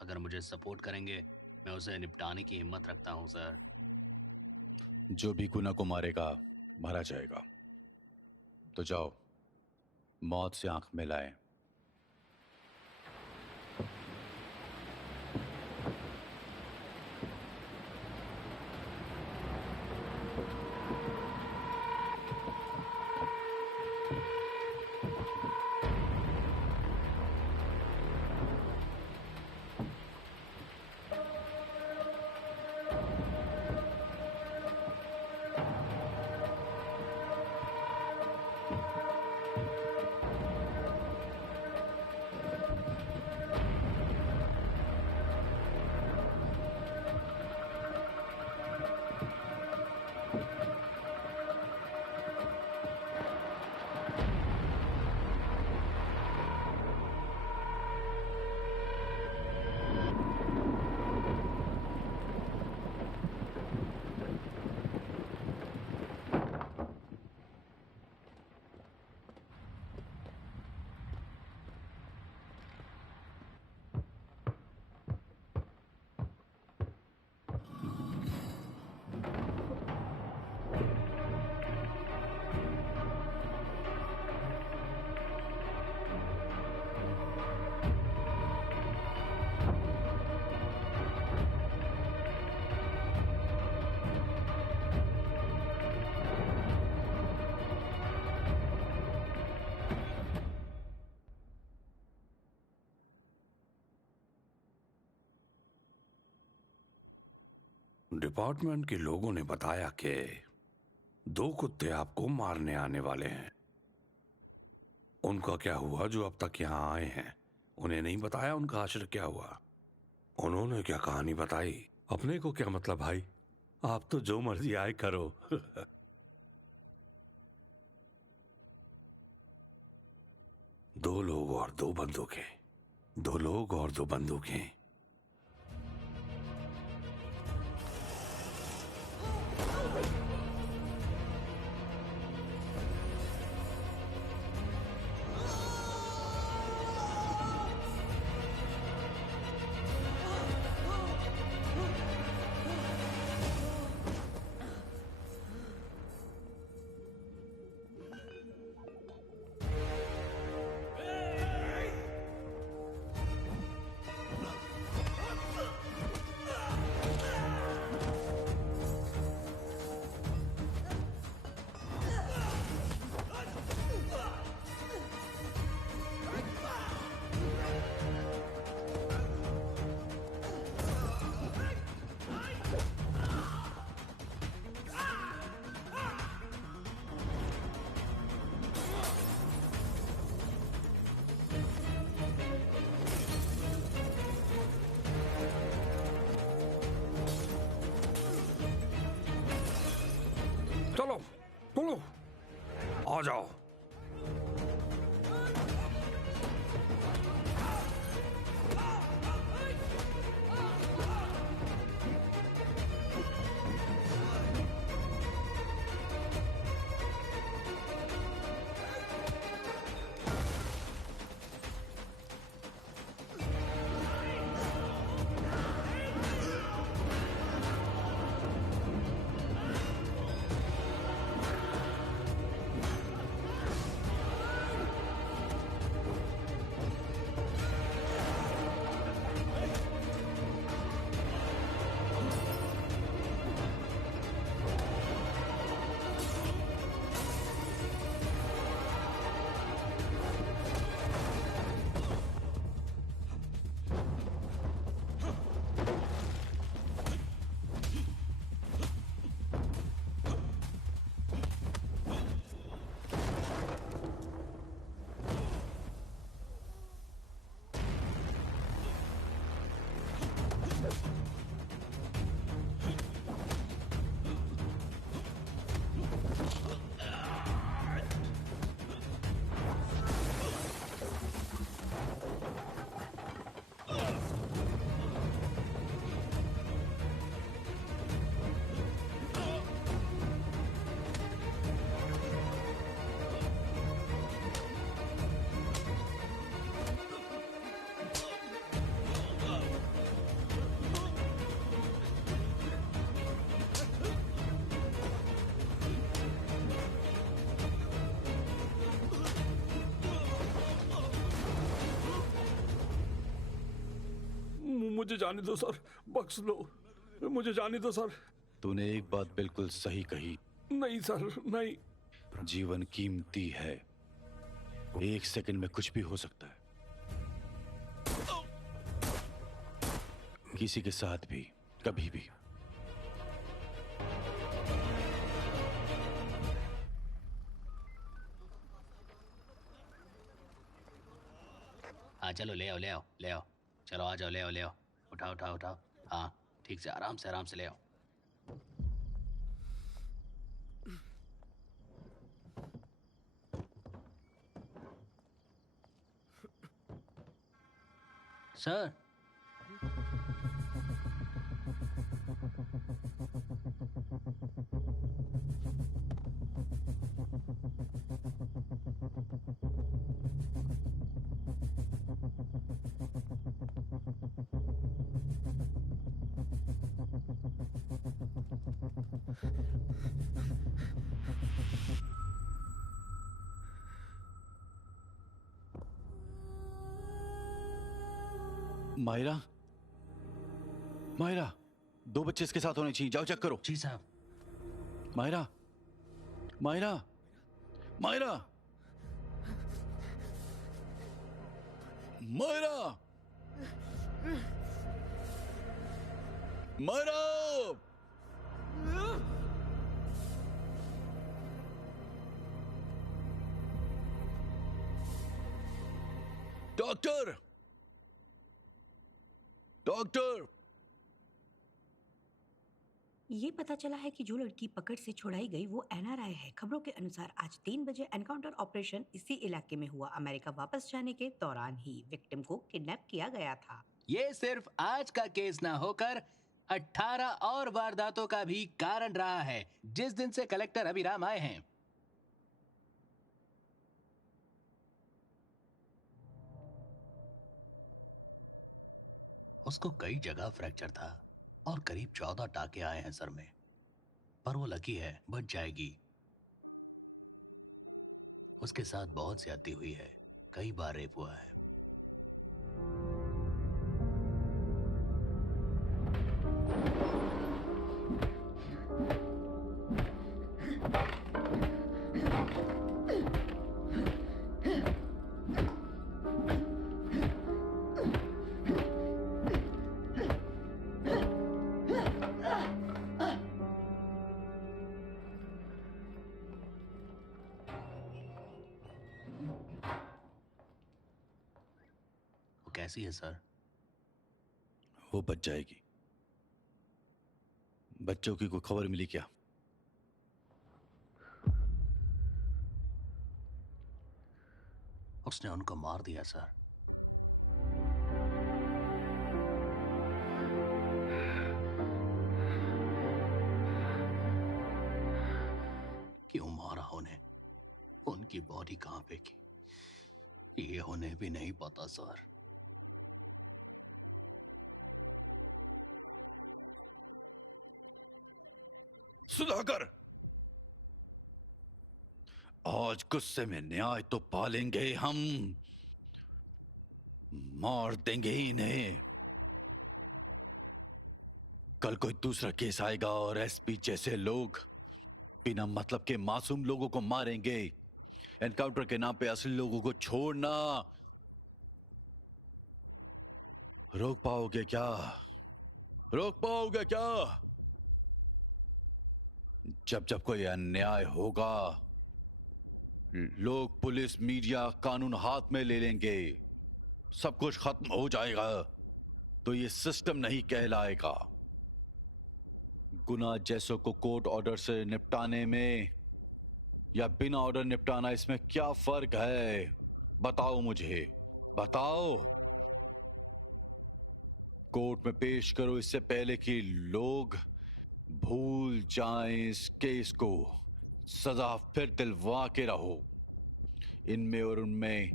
अगर मुझे सपोर्ट करेंगे मैं उसे निपटाने की हिम्मत रखता हूँ सर। जो भी गुनाह को मारेगा मारा जाएगा। तो जाओ, मौत से आंख मिलाएं। डिपार्टमेंट के लोगों ने बताया कि 2 कुत्ते आपको मारने आने वाले हैं। उनका क्या हुआ जो अब तक यहाँ आए हैं? उन्हें नहीं बताया उनका आश्रय क्या हुआ? उन्होंने क्या कहानी बताई? अपने को क्या मतलब भाई, आप तो जो मर्जी आए करो। 2 लोग और 2 बंदूकें। 2 लोग और 2 बंदूकें। आ जाओ। मुझे जाने दो सर, बख्श लो, मुझे जाने दो सर। तूने एक बात बिल्कुल सही कही। नहीं सर, नहीं। जीवन कीमती है, एक सेकंड में कुछ भी हो सकता है, किसी के साथ भी, कभी भी। हाँ चलो, ले आओ ले आओ ले आओ, चलो आ जाओ, ले आओ ले आओ, उठाओ उठाओ उठाओ। हाँ ठीक से, आराम से ले आओ। सर, मायरा, मायरा, दो बच्चे इसके साथ होने चाहिए, जाओ चेक करो। जी साहब। Myra, Myra, Myra, Myra, Myra, doctor, doctor. ये पता चला है कि जो लड़की पकड़ से छुड़ाई गई वो एनआरआई है। खबरों के अनुसार आज 3 बजे एनकाउंटर ऑपरेशन इसी इलाके में हुआ। अमेरिका वापस जाने के दौरान ही विक्टिम को किडनैप किया गया था। ये सिर्फ आज का केस ना होकर 18 और वारदातों का भी कारण रहा है, जिस दिन से कलेक्टर अभिराम आए हैं। उसको कई जगह फ्रैक्चर था और करीब 14 टाके आए हैं सर में, पर वो लकी है, बच जाएगी। उसके साथ बहुत ज्यादती हुई है, कई बार रेप हुआ है। कैसी है सर? वो बच जाएगी। बच्चों की कोई खबर मिली क्या? उसने उनको मार दिया सर। क्यों मारा उन्हें? उनकी बॉडी कहाँ फेंकी ये उन्हें भी नहीं पता सर। सुधाकर, आज गुस्से में न्याय तो पालेंगे हम, मार देंगे इन्हें। कल कोई दूसरा केस आएगा और एसपी जैसे लोग बिना मतलब के मासूम लोगों को मारेंगे। एनकाउंटर के नाम पे असली लोगों को छोड़ना रोक पाओगे क्या? रोक पाओगे क्या? जब जब कोई अन्याय होगा, लोग, पुलिस, मीडिया कानून हाथ में ले लेंगे, सब कुछ खत्म हो जाएगा, तो ये सिस्टम नहीं कहलाएगा। गुनाह जैसों को कोर्ट ऑर्डर से निपटाने में या बिना ऑर्डर निपटाना, इसमें क्या फर्क है? बताओ मुझे, बताओ। कोर्ट में पेश करो इससे पहले कि लोग भूल जाएं इस केस को। सजा फिर दिलवा के रहो। इनमें और उनमें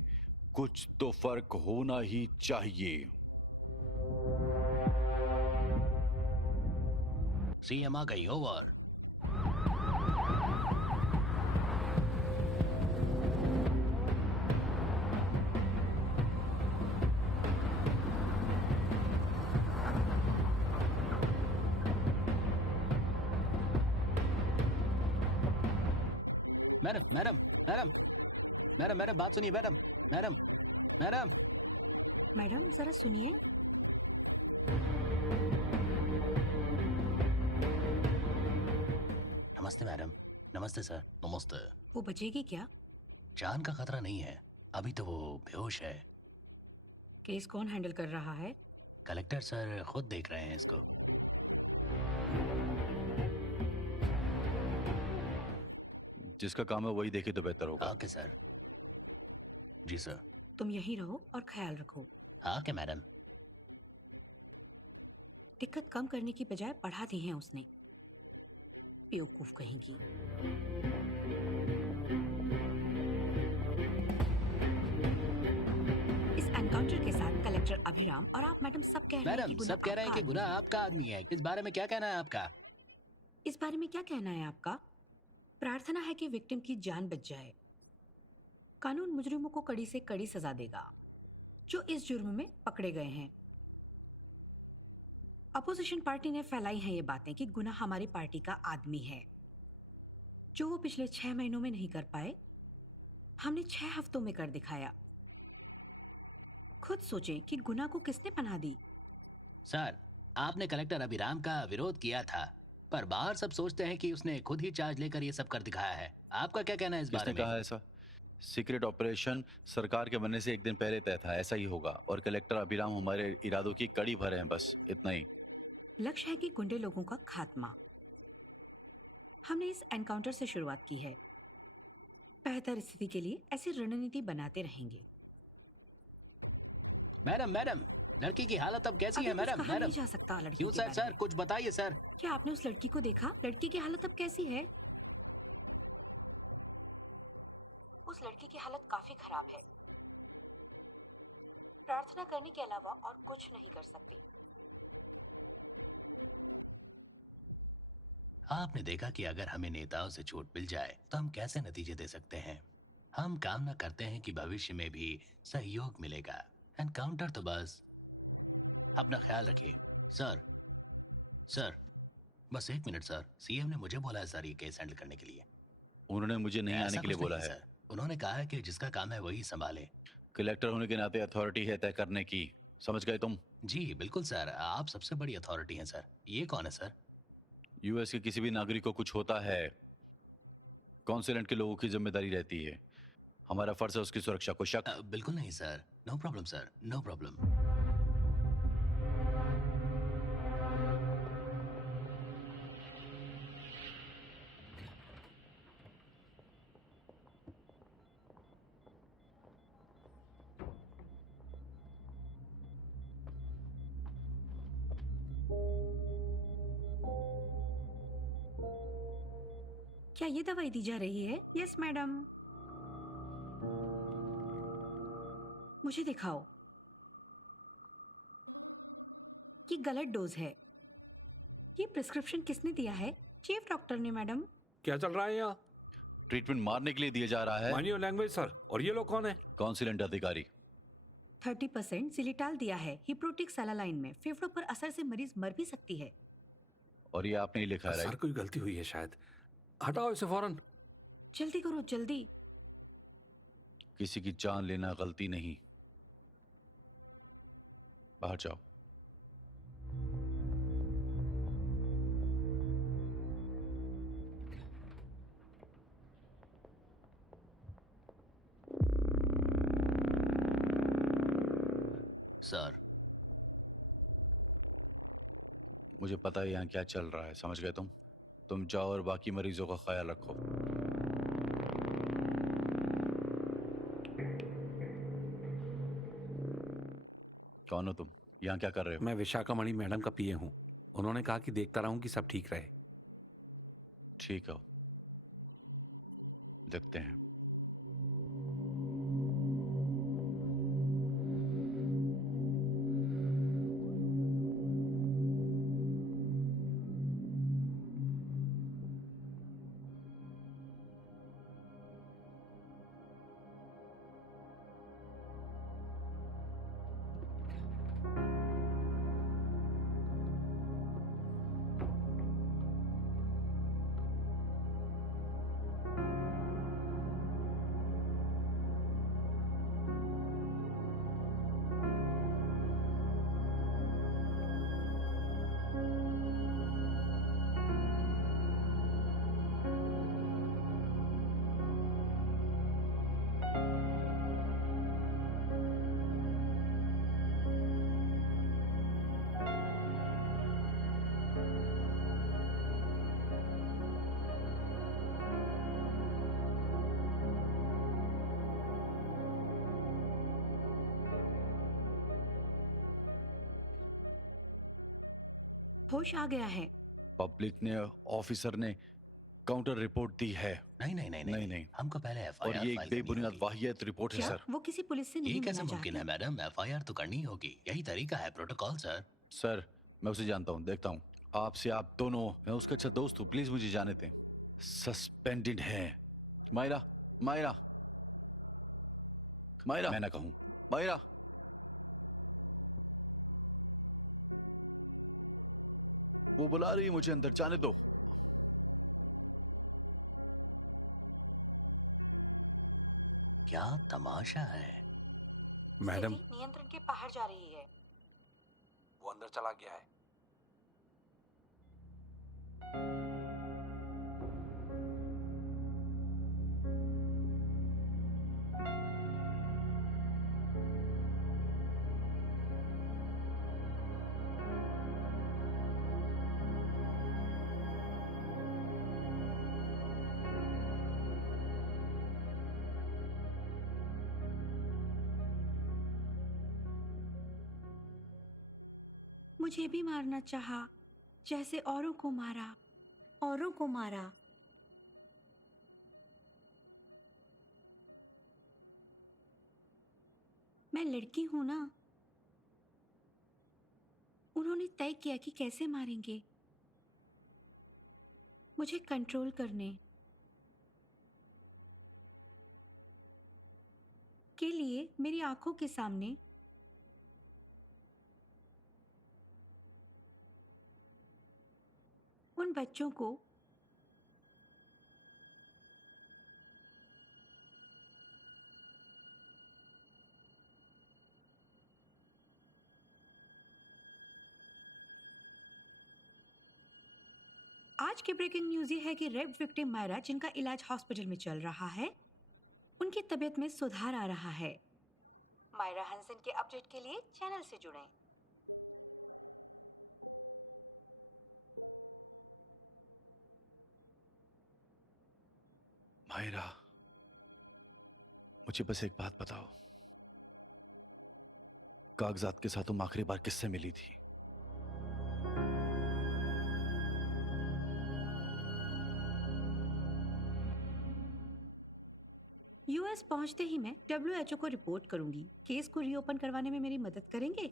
कुछ तो फर्क होना ही चाहिए। सीएम आ गई। Over. Madam madam madam madam madam बात सुनिए मैडम। मैडम मैडम मैडम जरा सुनिए। नमस्ते मैडम। नमस्ते सर। नमस्ते। वो बचेगी क्या? जान का खतरा नहीं है, अभी तो वो बेहोश है। केस कौन हैंडल कर रहा है? कलेक्टर सर खुद देख रहे हैं इसको। जिसका काम है वही देखे तो बेहतर होगा। Okay sir. जी सर। तुम यहीं रहो और ख्याल रखो। हाँ क्या मैडम? दिक्कत कम करने की बजाय बढ़ा दी है उसने। बेवकूफ कहेंगी। इस एनकाउंटर के साथ कलेक्टर अभिराम और आप मैडम सब कह रहे हैं कि मैडम गुना सब कह रहे हैं आपका कि गुना आदमी है। आपका आदमी है। इस बारे में क्या कहना है आपका? इस बारे में क्या कहना है आपका? प्रार्थना है कि विक्टिम की जान बच जाए। कानून मुजरिमों को कड़ी से कड़ी सजा देगा जो इस जुर्म में पकड़े गए हैं। अपोजिशन पार्टी ने फैलाई हैं ये बातें कि गुना हमारी पार्टी का आदमी है, जो वो पिछले 6 महीनों में नहीं कर पाए, हमने 6 हफ्तों में कर दिखाया। खुद सोचें कि गुना को किसने पनाह दी। सर आपने कलेक्टर अभिराम का विरोध किया था, पर बाहर सब सोचते हैं कि उसने खुद ही चार्ज लेकर ये सब कर दिखाया है। आपका क्या कहना है इस बारे किसने में? कहा ऐसा? सीक्रेट ऑपरेशन सरकार के बनने से एक दिन पहले तय था, ऐसा ही होगा। और कलेक्टर अभिराम हमारे इरादों की कड़ी भर हैं, बस इतना ही। लक्ष्य है कि गुंडे लोगों का खात्मा। हमने इस एनकाउंटर से शुरुआत की है। बेहतर स्थिति के लिए ऐसी रणनीति बनाते रहेंगे। मैडम मैडम लड़की की हालत अब कैसी अभी है कुछ मैडम? कहा मैडम नहीं जा सकता लड़की क्यों के सर? बारे सर में। कुछ बताइए सर। क्या आपने उस लड़की को देखा? लड़की की हालत अब कैसी है? उस लड़की की हालत काफी खराब है। प्रार्थना करने के अलावा और कुछ नहीं कर सकती। आपने देखा कि अगर हमें नेताओं से छूट मिल जाए तो हम कैसे नतीजे दे सकते हैं। हम कामना करते हैं कि भविष्य में भी सहयोग मिलेगा। एनकाउंटर तो बस। अपना ख्याल रखिए सर। सर बस 1 मिनट सर। सीएम ने मुझे बोला है सर ये केस हैंडल करने के लिए। उन्होंने मुझे नहीं आने ऐसा के लिए कुछ बोला नहीं है। सर। उन्होंने कहा है कि जिसका काम है वही संभाले। कलेक्टर होने के नाते अथॉरिटी है तय करने की, समझ गए तुम? जी बिल्कुल सर, आप सबसे बड़ी अथॉरिटी हैं सर। ये कौन है सर? यूएस के किसी भी नागरिक को कुछ होता है, कॉन्सुलेट के लोगों की जिम्मेदारी रहती है। हमारा फर्ज है उसकी सुरक्षा। को शक? बिल्कुल नहीं sir. No problem sir, no problem. क्या ये दवाई दी जा रही है? Yes madam. मुझे दिखाओ। ये गलत डोज है। ये प्रिस्क्रिप्शन किसने दिया है? चीफ डॉक्टर ने मैडम। क्या चल रहा है यहाँ? ट्रीटमेंट मारने के लिए दिया जा रहा है। मानियो लैंग्वेज सर। और ये लोग कौन है? काउंसिलेंट अधिकारी। 30% जिलिटाल दिया है हिप्रोटिक सलालाइन में। फेफड़ों पर असर से मरीज मर भी सकती है। और ये आपने ही लिखा है, सर राइट? कोई गलती हुई है शायद। हटाओ इसे फौरन। जल्दी करो जल्दी। किसी की जान लेना गलती नहीं। बाहर जाओ। सर, मुझे पता है यहाँ क्या चल रहा है, समझ गए तुम जाओ और बाकी मरीजों का ख्याल रखो। कौन हो तुम? यहाँ क्या कर रहे हो? मैं विशाखा मणि मैडम का पीए हूँ। उन्होंने कहा कि देखता रहूं कि सब ठीक रहे। ठीक है, देखते हैं। होश आ गया है। पब्लिक ने, ऑफिसर ने काउंटर रिपोर्ट दी है। नहीं नहीं नहीं नहीं, नहीं। हमको पहले और एफआईआर ये फाइल एक करनी बेबुनियाद होगी। वाहियत रिपोर्ट है क्या सर। वो किसी पुलिस से ये नहीं कैसे मिलना मुमकिन है चाहते? मैडम? एफआईआर तो करनी होगी, यही तरीका है, प्रोटोकॉल सर। सर, मैं उसे जानता हूँ, देखता हूँ। आपसे आप दोनों, मैं उसका अच्छा दोस्त हूँ, प्लीज मुझे जाने दें। सस्पेंडेड है। मायरा, मायरा, मायरा, मैं ना कहूँ। मायरा, वो बुला रही है मुझे अंदर, जाने दो। क्या तमाशा है। मैडम, स्थिति नियंत्रण के बाहर जा रही है। वो अंदर चला गया है। मुझे भी मारना चाहा, जैसे औरों को मारा, औरों को मारा। मैं लड़की हूं ना। उन्होंने तय किया कि कैसे मारेंगे। मुझे कंट्रोल करने के लिए मेरी आंखों के सामने उन बच्चों को आज की ब्रेकिंग न्यूज ये है कि रेप विक्टिम मायरा, जिनका इलाज हॉस्पिटल में चल रहा है, उनकी तबीयत में सुधार आ रहा है। मायरा हंसन के अपडेट के लिए चैनल से जुड़ें। मायरा, मुझे बस एक बात बताओ, कागजात के साथ तुम आखिरी बार किससे मिली थी? यूएस पहुंचते ही मैं डब्ल्यूएचओ को रिपोर्ट करूंगी। केस को रीओपन करवाने में मेरी मदद करेंगे?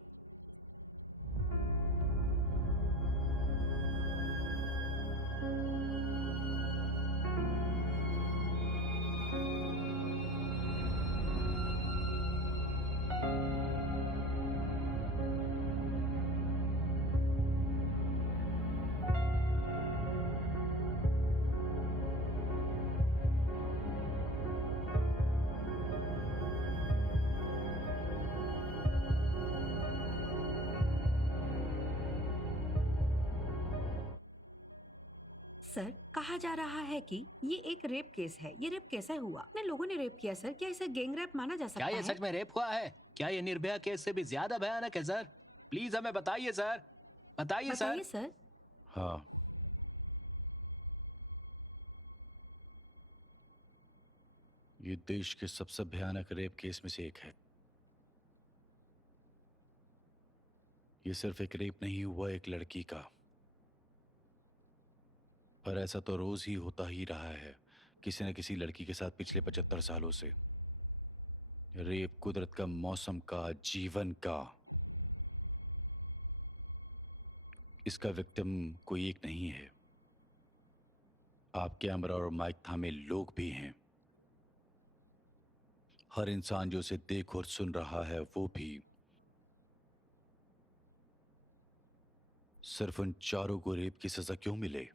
सर, कहा जा रहा है कि ये एक रेप केस है। ये रेप कैसे हुआ? कितने लोगों ने रेप किया सर? क्या इसे गैंग रेप माना जा सकता क्या ये है? सच में रेप हुआ है? क्या ये निर्भया केस से भी ज्यादा भयानक है सर? प्लीज हमें बताइए सर, बताइए सर। बताइए सर। हाँ, ये देश के सबसे भयानक रेप केस में से एक है। ये सिर्फ एक रेप नहीं हुआ एक लड़की का, पर ऐसा तो रोज ही होता ही रहा है किसी न किसी लड़की के साथ पिछले 75 सालों से। रेप कुदरत का, मौसम का, जीवन का। इसका विक्टिम कोई एक नहीं है। आप कैमरा और माइक थामे लोग भी हैं। हर इंसान जो उसे देख और सुन रहा है वो भी। सिर्फ उन चारों को रेप की सजा क्यों मिले?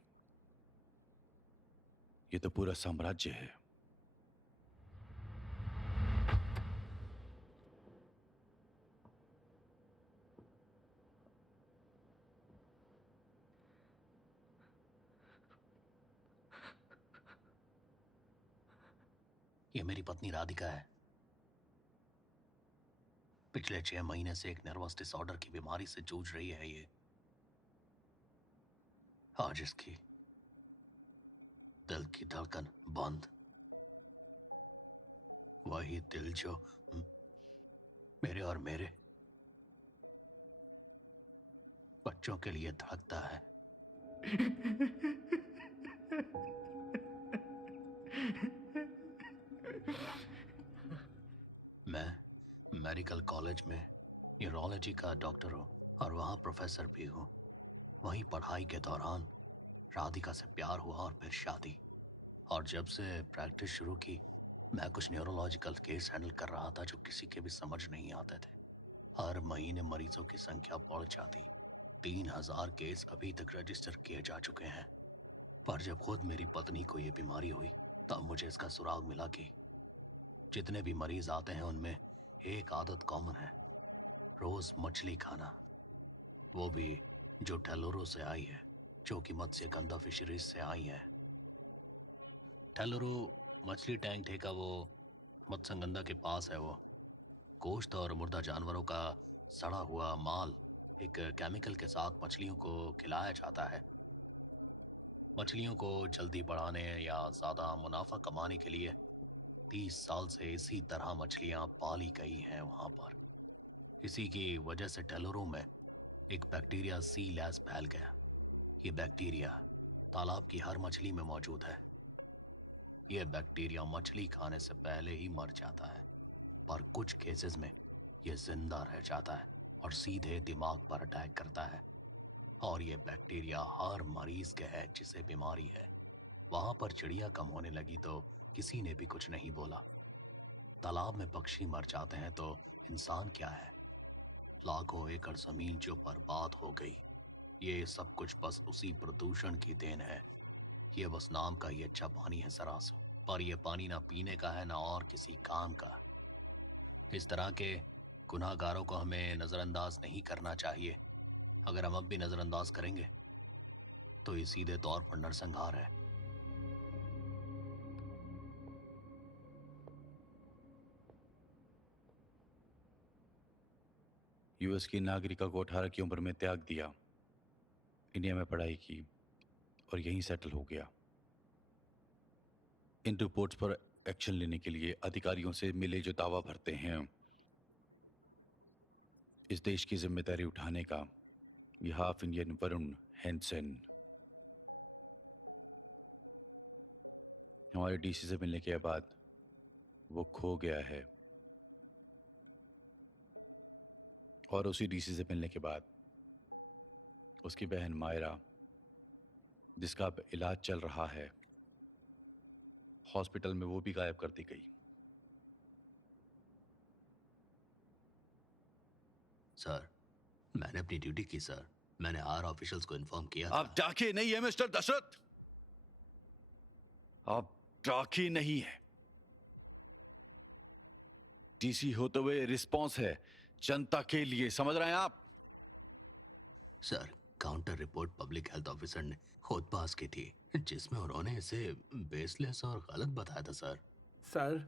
ये तो पूरा साम्राज्य है। ये मेरी पत्नी राधिका है। पिछले 6 महीने से एक नर्वस डिसऑर्डर की बीमारी से जूझ रही है ये। आज इसकी दिल की धड़कन बंद। वही दिल जो मेरे और मेरे बच्चों के लिए धड़कता है। मैं मेडिकल कॉलेज में न्यूरोलॉजी का डॉक्टर हूँ और वहाँ प्रोफेसर भी हूँ। वहीं पढ़ाई के दौरान राधिका से प्यार हुआ और फिर शादी। और जब से प्रैक्टिस शुरू की, मैं कुछ न्यूरोलॉजिकल केस हैंडल कर रहा था जो किसी के भी समझ नहीं आते थे। हर महीने मरीजों की संख्या बढ़ जाती। 3000 केस अभी तक रजिस्टर किए जा चुके हैं। पर जब खुद मेरी पत्नी को ये बीमारी हुई, तब मुझे इसका सुराग मिला कि जितने भी मरीज आते हैं उनमें एक आदत कॉमन है, रोज मछली खाना। वो भी जो टेलोरो से आई है, जो कि मत्स्य गंधा फिशरीज से आई है। टेलोरो मछली टैंक ठेका वो मत्स्यगंधा के पास है। वो गोश्त और मुर्दा जानवरों का सड़ा हुआ माल एक केमिकल के साथ मछलियों को खिलाया जाता है। मछलियों को जल्दी बढ़ाने या ज़्यादा मुनाफा कमाने के लिए 30 साल से इसी तरह मछलियां पाली गई हैं वहाँ पर। इसी की वजह से टेलोरो में एक बैक्टीरिया सी लैस फैल गया। ये बैक्टीरिया तालाब की हर मछली में मौजूद है। ये बैक्टीरिया मछली खाने से पहले ही मर जाता है, पर कुछ केसेस में ये जिंदा रह जाता है और सीधे दिमाग पर अटैक करता है। और ये बैक्टीरिया हर मरीज के है जिसे बीमारी है। वहां पर चिड़िया कम होने लगी तो किसी ने भी कुछ नहीं बोला। तालाब में पक्षी मर जाते हैं तो इंसान क्या है? लाखों एकड़ जमीन जो बर्बाद हो गई। ये सब कुछ बस उसी प्रदूषण की देन है। ये बस नाम का ही अच्छा पानी है सरासर, पर यह पानी ना पीने का है ना और किसी काम का। इस तरह के गुनाहगारों को हमें नजरअंदाज नहीं करना चाहिए। अगर हम अब भी नजरअंदाज करेंगे तो ये सीधे तौर पर नरसंहार है। यूएस की नागरिका को 18 की उम्र में त्याग दिया, इंडिया में पढ़ाई की और यहीं सेटल हो गया। इन रिपोर्ट्स पर एक्शन लेने के लिए अधिकारियों से मिले जो दावा भरते हैं, इस देश की जिम्मेदारी उठाने का ये हाफ इंडियन वरुण हैंसन हमारे डीसी से मिलने के बाद वो खो गया है। और उसी डीसी से मिलने के बाद उसकी बहन मायरा, जिसका अब इलाज चल रहा है हॉस्पिटल में, वो भी गायब कर दी गई। सर, मैंने अपनी ड्यूटी की सर। मैंने आर ऑफिशियल्स को इन्फॉर्म किया था। आप डाके नहीं है मिस्टर दशरथ, आप डाके नहीं है। डीसी होते हुए रिस्पॉन्स है जनता के लिए, समझ रहे हैं आप? Sir, counter report public health officer ने खुद पास की थी, जिसमें उन्होंने इसे बेसलेस और गलत बताया था सर। सर,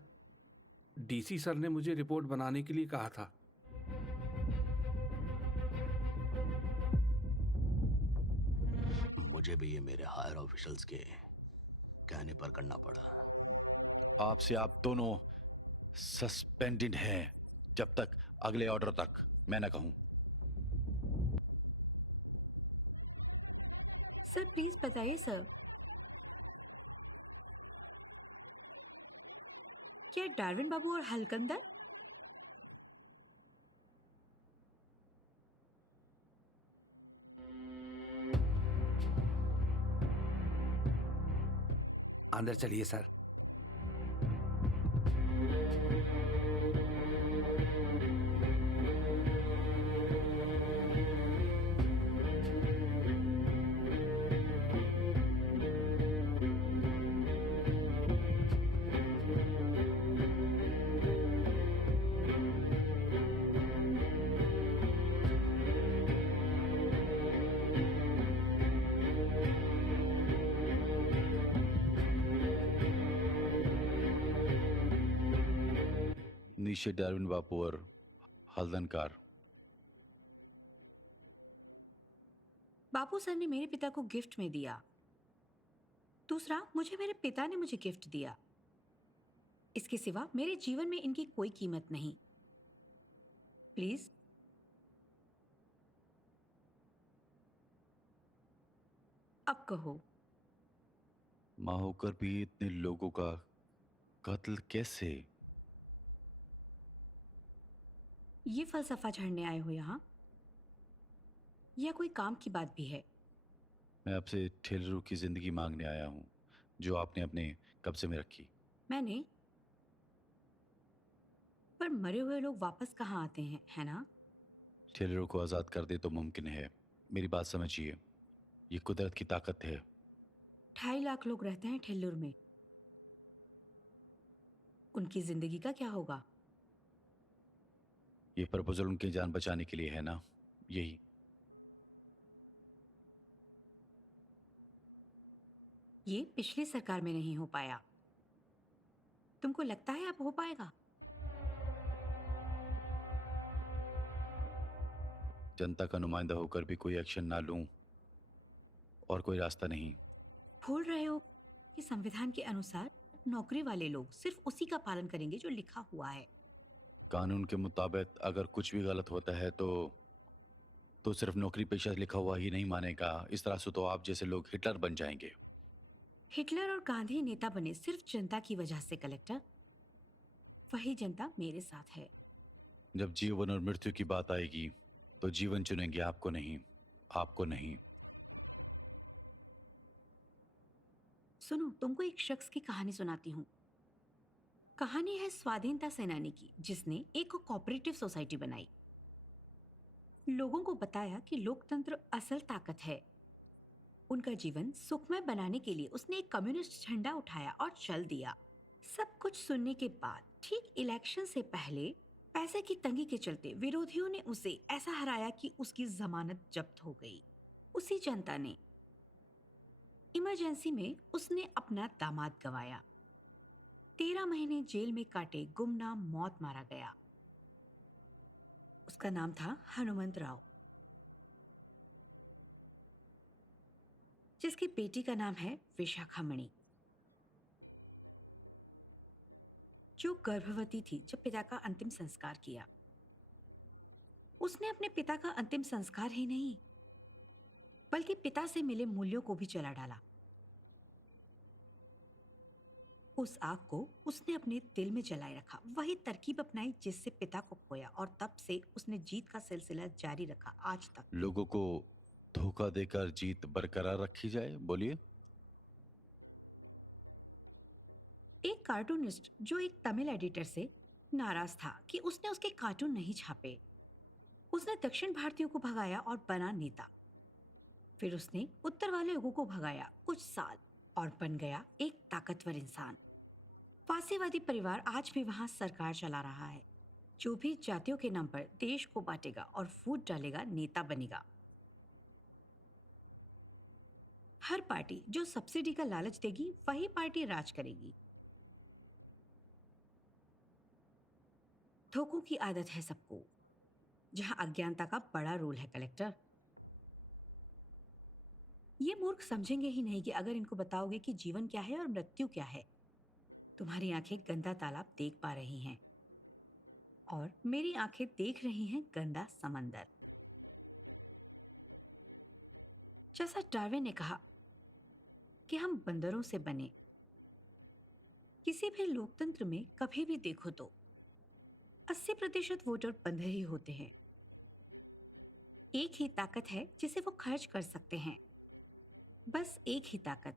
डीसी सर ने मुझे रिपोर्ट बनाने के लिए कहा था। मुझे भी ये मेरे हायर ऑफिशियल्स के कहने पर करना पड़ा। आपसे आप दोनों सस्पेंडेड हैं जब तक अगले ऑर्डर तक मैं ना कहूं। सर प्लीज बताइए सर, क्या डार्विन बाबू और हलकंदर? अंदर चलिए सर। नीचे डार्विन बापू और हल्दनकार। बापू सर ने मेरे पिता को गिफ्ट में दिया। दूसरा, मुझे मेरे पिता ने मुझे गिफ्ट दिया। इसके सिवा मेरे जीवन में इनकी कोई कीमत नहीं। प्लीज। अब कहो। मां होकर भी इतने लोगों का कत्ल कैसे? ये फलसफा झड़ने आए हो यहाँ, या कोई काम की बात भी है? मैं आपसे ठेलरों की जिंदगी मांगने आया हूं जो आपने अपने कब्जे में रखी। मैंने? पर मरे हुए लोग वापस कहाँ आते हैं, है ना? ठेलरों को आजाद कर दे तो मुमकिन है। मेरी बात समझिए, ये कुदरत की ताकत है। 2.5 लाख लोग रहते हैं ठेल्लुर में। उनकी जिंदगी का क्या होगा? ये प्रपोजल उनकी जान बचाने के लिए है ना? यही। ये पिछली सरकार में नहीं हो पाया। तुमको लगता है अब हो पाएगा? जनता का नुमाइंदा होकर भी कोई एक्शन ना लूं और कोई रास्ता नहीं। भूल रहे हो कि संविधान के अनुसार नौकरी वाले लोग सिर्फ उसी का पालन करेंगे जो लिखा हुआ है। कानून के मुताबिक अगर कुछ भी गलत होता है तो सिर्फ नौकरी पेशा लिखा हुआ ही नहीं मानेगा। इस तरह से तो आप जैसे लोग हिटलर बन जाएंगे। हिटलर और गांधी नेता बने सिर्फ जनता की वजह से कलेक्टर। वही जनता मेरे साथ है। जब जीवन और मृत्यु की बात आएगी तो जीवन चुनेंगे, आपको नहीं। आपको नहीं। सुनो, तुमको एक शख्स की कहानी सुनाती हूँ। कहानी है स्वाधीनता सेनानी की, जिसने एक कोऑपरेटिव सोसाइटी बनाई। लोगों को बताया कि लोकतंत्र असल ताकत है। उनका जीवन सुखमय बनाने के लिए उसने एक कम्युनिस्ट झंडा उठाया और चल दिया। सब कुछ सुनने के बाद ठीक इलेक्शन से पहले पैसे की तंगी के चलते विरोधियों ने उसे ऐसा हराया कि उसकी जमानत जब्त हो गई। उसी जनता ने इमरजेंसी में उसने अपना दामाद गंवाया। 13 महीने जेल में काटे गुमनाम मौत मारा गया। उसका नाम था हनुमंत राव, जिसकी बेटी का नाम है विशाखामणि, जो गर्भवती थी जब पिता का अंतिम संस्कार किया। उसने अपने पिता का अंतिम संस्कार ही नहीं, बल्कि पिता से मिले मूल्यों को भी जला डाला। उस आग को उसने अपने दिल में जलाए रखा, वही तरकीब अपनाई जिससे पिता को खोया, और तब से उसने जीत का सिलसिला जारी रखा आज तक। लोगों को धोखा देकर जीत बरकरार रखी जाए, बोलिए। एक कार्टूनिस्ट जो एक तमिल एडिटर से नाराज था कि उसने उसके कार्टून नहीं छापे, उसने दक्षिण भारतीयों को भगाया और बना नेता। फिर उसने उत्तर वाले लोगों को भगाया कुछ साल और बन गया एक ताकतवर इंसान। फांसीवादी परिवार आज भी वहां सरकार चला रहा है। जो भी जातियों के नाम पर देश को बांटेगा और फूट डालेगा नेता बनेगा। हर पार्टी जो सब्सिडी का लालच देगी वही पार्टी राज करेगी। धोखों की आदत है सबको, जहां अज्ञानता का बड़ा रोल है कलेक्टर। ये मूर्ख समझेंगे ही नहीं कि अगर इनको बताओगे कि जीवन क्या है और मृत्यु क्या है। तुम्हारी आंखें गंदा तालाब देख पा रही हैं और मेरी आंखें देख रही हैं गंदा समंदर। जैसा डार्विन ने कहा कि हम बंदरों से बने। किसी भी लोकतंत्र में कभी भी देखो तो 80% वोटर बंदर ही होते हैं। एक ही ताकत है जिसे वो खर्च कर सकते हैं, बस एक ही ताकत,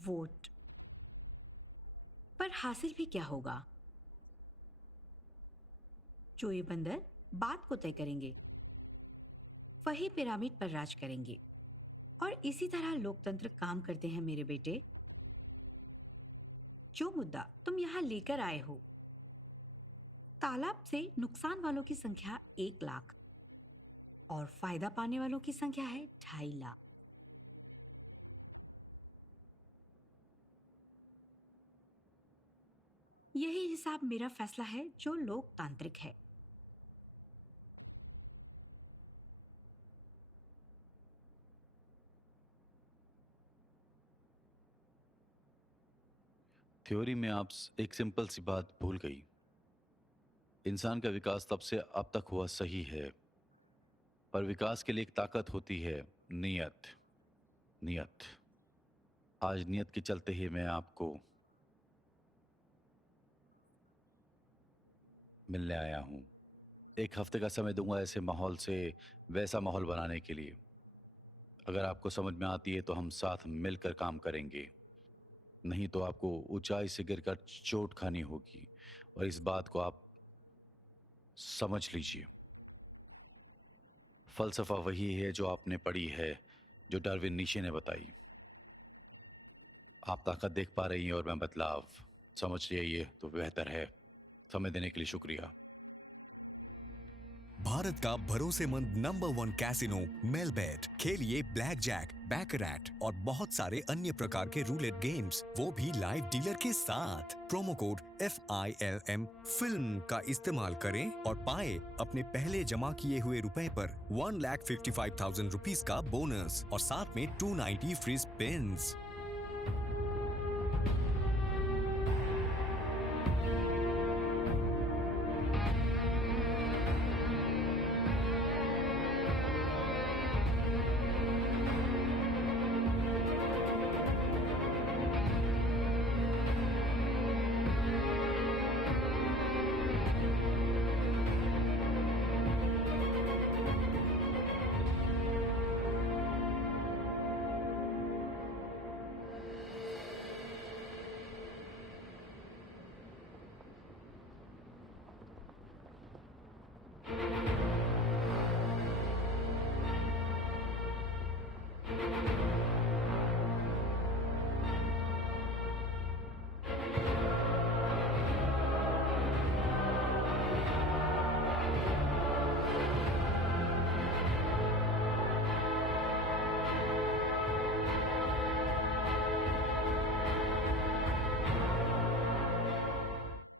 वोट। पर हासिल भी क्या होगा? जो ये बंदर बात को तय करेंगे वही पिरामिड पर राज करेंगे। और इसी तरह लोकतंत्र काम करते हैं मेरे बेटे। जो मुद्दा तुम यहां लेकर आए हो, तालाब से नुकसान वालों की संख्या 1 लाख और फायदा पाने वालों की संख्या है 2.5 लाख। यही हिसाब मेरा फैसला है जो लोकतांत्रिक है। थ्योरी में आप एक सिंपल सी बात भूल गई। इंसान का विकास तब से अब तक हुआ सही है, पर विकास के लिए एक ताकत होती है, नियत। नियत। आज नियत के चलते ही मैं आपको मिलने आया हूं। 1 हफ्ते का समय दूंगा ऐसे माहौल से वैसा माहौल बनाने के लिए। अगर आपको समझ में आती है तो हम साथ मिलकर काम करेंगे, नहीं तो आपको ऊंचाई से गिरकर चोट खानी होगी। और इस बात को आप समझ लीजिए। फलसफा वही है जो आपने पढ़ी है, जो डार्विन नीशे ने बताई। आप ताकत देख पा रही हैं और मैं बदलाव। समझ जाइए तो बेहतर है। समय देने के लिए शुक्रिया। भारत का भरोसेमंद नंबर 1 कैसीनो मेलबेट। खेलिए ब्लैक जैक, बैकरैट और बहुत सारे अन्य प्रकार के रूलेट गेम्स, वो भी लाइव डीलर के साथ। प्रोमो कोड FILM फिल्म का इस्तेमाल करें और पाए अपने पहले जमा किए हुए रुपए पर 1,55,000 रुपीस का बोनस और साथ में 290 फ्री स्पिन्स।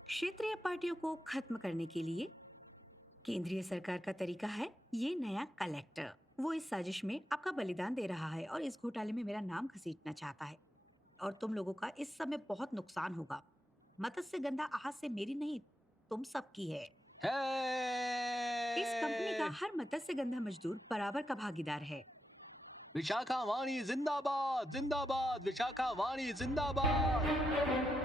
क्षेत्रीय पार्टियों को खत्म करने के लिए केंद्रीय सरकार का तरीका है ये नया कलेक्टर। वो इस साजिश में आपका बलिदान दे रहा है और इस घोटाले में मेरा नाम घसीटना चाहता है। और तुम लोगों का इस समय बहुत नुकसान होगा। मत्स्य गंधा आज से मेरी नहीं, तुम सबकी है। इस कंपनी का हर मत्स्य गंधा मजदूर बराबर का भागीदार है। विशाखा वाणी जिंदाबाद, जिंदाबाद, विशाखा वाणी जिंदाबाद।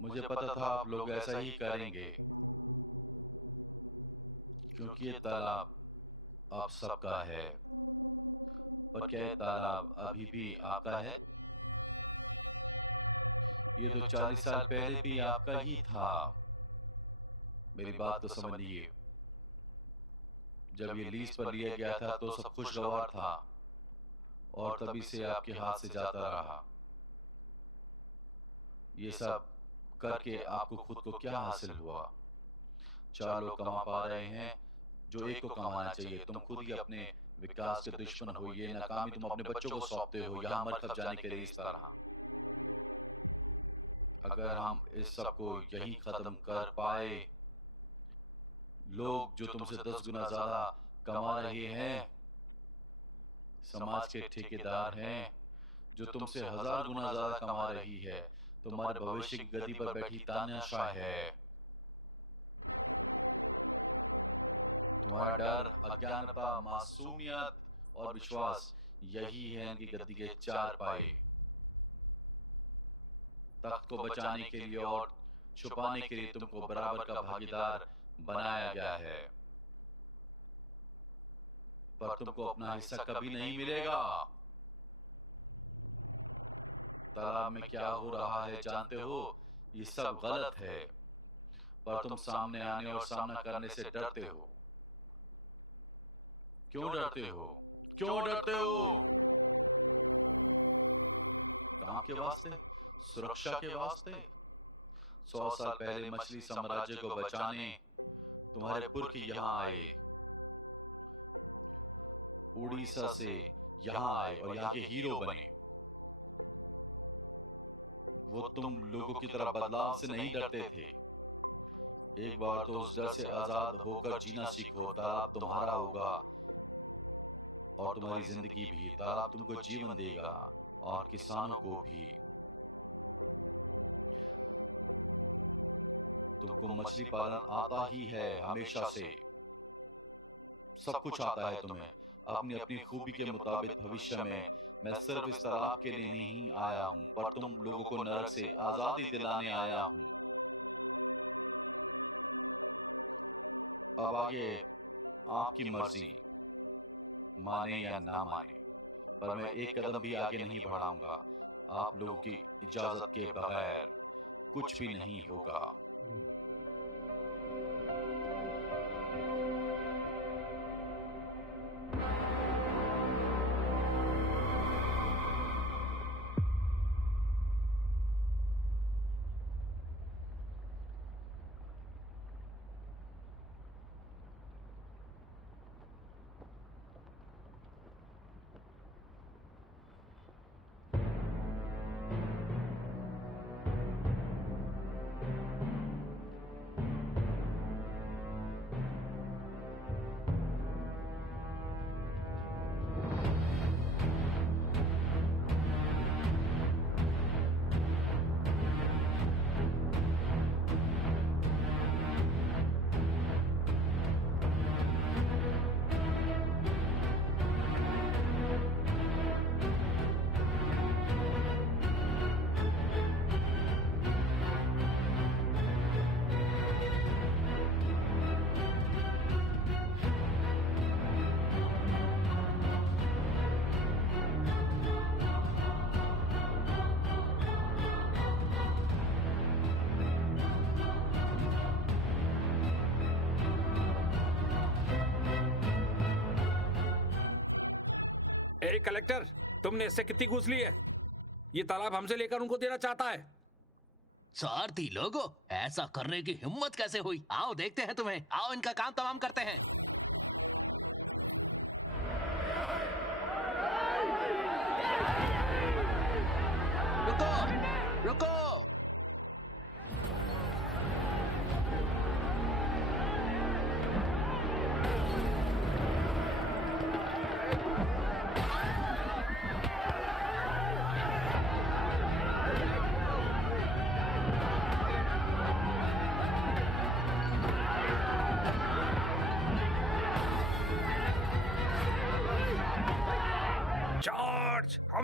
मुझे पता था आप लोग ऐसा ही करेंगे, क्योंकि ये तालाब आप सबका है। पर क्या ये तालाब अभी भी आपका है? ये तो 40 साल पहले भी आपका ही था। मेरी बात तो समझिए। जब ये लीज पर लिया गया था तो सब खुशगवार था और तभी से आपके हाथ से जाता रहा। ये सब करके आपको खुद को क्या हासिल हुआ? 4 लोग कमा पा रहे हैं जो एक को कमाना चाहिए। तुम खुद ही अपने विकास के दुश्मन हो। ये नाकामी तुम अपने बच्चों को सौंपते हो यहाँ मर खप जाने के लिए इस तरह। अगर हम इस सब को यही खत्म कर पाए, लोग जो तुमसे 10 गुना ज्यादा कमा रहे हैं, समाज के ठेकेदार हैं जो तुमसे 1000 गुना ज्यादा कमा रही है, तुम्हारे भविष्य की गद्दी पर बैठी तानाशाह है। तुम्हारा डर, अज्ञानता, मासूमियत और विश्वास, यही है इनकी गद्दी के 4 पाए। तख्त को बचाने के लिए और छुपाने के लिए तुमको बराबर का भागीदार बनाया गया है, पर तुमको अपना हिस्सा कभी नहीं मिलेगा। तालाब में क्या हो रहा है जानते हो? ये सब गलत है, पर तुम सामने आने और सामना करने से डरते हो। क्यों डरते हो? क्यों डरते हो? काम के वास्ते? सुरक्षा के वास्ते? 100 साल पहले मछली साम्राज्य को बचाने तुम्हारे पुरखे यहाँ आए, उड़ीसा से यहाँ आए और यहाँ के हीरो बने। वो तुम लोगों की तरह बदलाव से नहीं डरते थे। एक बार तो उस डर से आजाद होकर जीना सीखो। तालाब तुम्हारा होगा और तुम्हारी जिंदगी भी। तालाब तुमको जीवन देगा और किसानों को भी। तुमको मछली पालन आता ही है हमेशा से, सब कुछ आता है तुम्हें। अपनी अपनी खूबी के मुताबिक भविष्य में मैं सिर्फ इस तालाब के लिए नहीं आया हूं, पर तुम लोगों को नरक से आजादी दिलाने आया हूं। अब आगे आपकी मर्जी, माने या ना माने, पर मैं एक कदम भी आगे नहीं बढ़ाऊंगा। आप लोगों की इजाजत के बगैर कुछ भी नहीं होगा। ए कलेक्टर, तुमने इससे कितनी घूस ली है? ये तालाब हमसे लेकर उनको देना चाहता है। स्वार्थी लोगों, ऐसा करने की हिम्मत कैसे हुई? आओ देखते हैं तुम्हें। आओ इनका काम तमाम करते हैं। रुको रुको,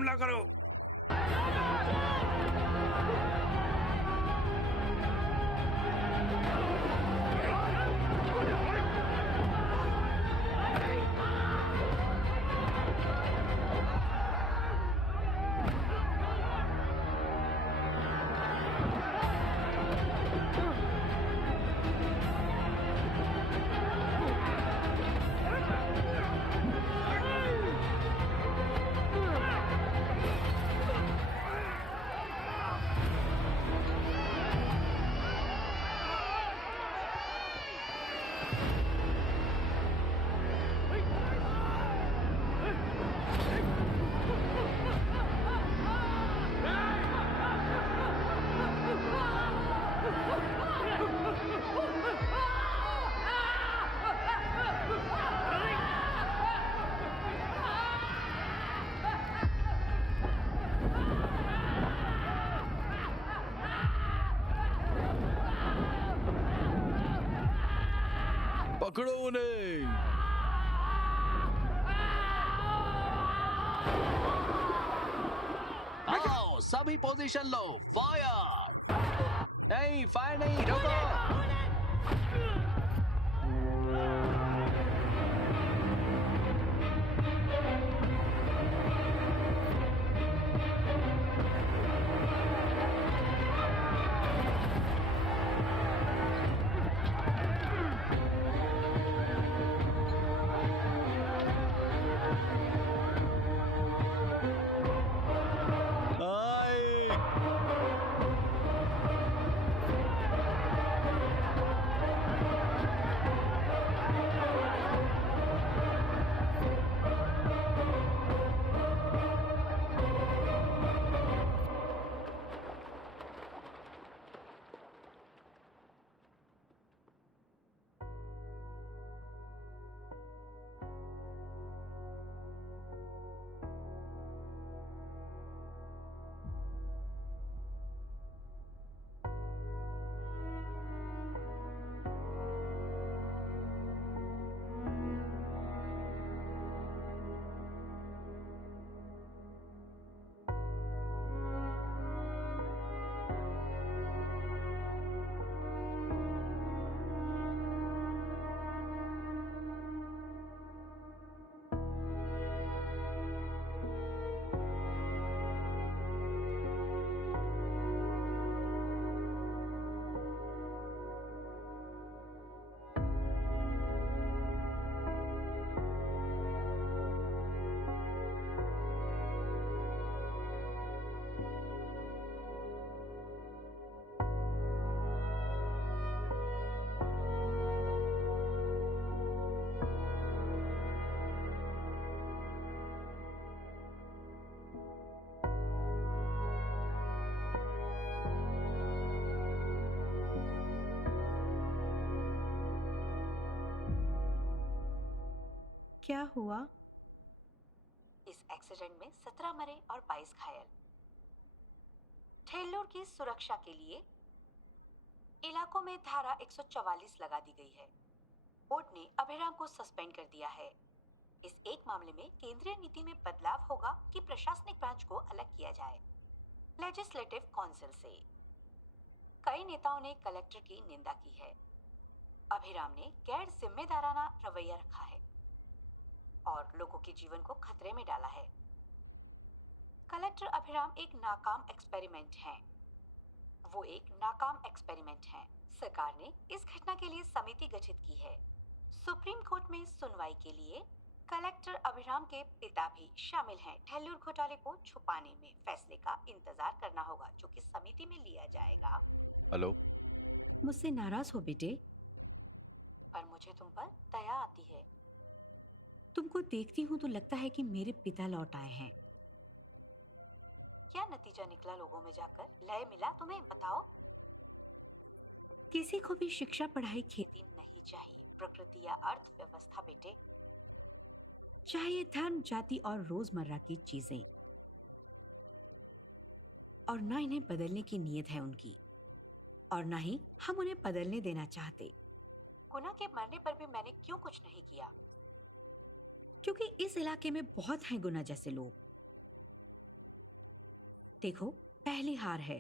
हमला करो। पकड़ो उन्हें। आओ सभी पोजीशन लो, फायर। नहीं, फायर नहीं, रोको। आए। क्या हुआ? इस एक्सीडेंट में 17 मरे और 22 घायल। ठेल्लोर की सुरक्षा के लिए इलाकों में धारा 144 लगा दी गई है। कोर्ट ने अभिराम को सस्पेंड कर दिया है। इस एक मामले में केंद्रीय नीति में बदलाव होगा कि प्रशासनिक ब्रांच को अलग किया जाए लेजिस्लेटिव काउंसिल से। कई नेताओं ने कलेक्टर की निंदा की है। अभिराम ने गैर जिम्मेदाराना रवैया रखा है और लोगों के जीवन को खतरे में डाला है। कलेक्टर अभिराम एक नाकाम एक्सपेरिमेंट हैं। वो एक नाकाम एक्सपेरिमेंट हैं। सरकार ने इस घटना के लिए समिति गठित की है। सुप्रीम कोर्ट में सुनवाई के लिए कलेक्टर अभिराम के पिता भी शामिल हैं। ठेल्लूर घोटाले को छुपाने में फैसले का इंतजार करना होगा जो कि समिति में लिया जाएगा। हेलो। मुझसे नाराज हो बेटे? पर मुझे तुम पर दया आती है। तुमको देखती हूँ तो लगता है कि मेरे पिता लौट आए हैं। क्या नतीजा निकला लोगों में जाकर? लय मिला तुम्हें? बताओ। किसी को भी शिक्षा, पढ़ाई, खेती नहीं चाहिए, प्रकृति या अर्थव्यवस्था बेटे। चाहिए धर्म, जाति और रोजमर्रा की चीजें। और ना इन्हें बदलने की नीयत है उनकी, और ना ही हम उन्हें बदलने देना चाहते। गुना के मरने पर भी मैंने क्यों कुछ नहीं किया? क्योंकि इस इलाके में बहुत हैं गुना जैसे लोग। देखो, पहली हार है।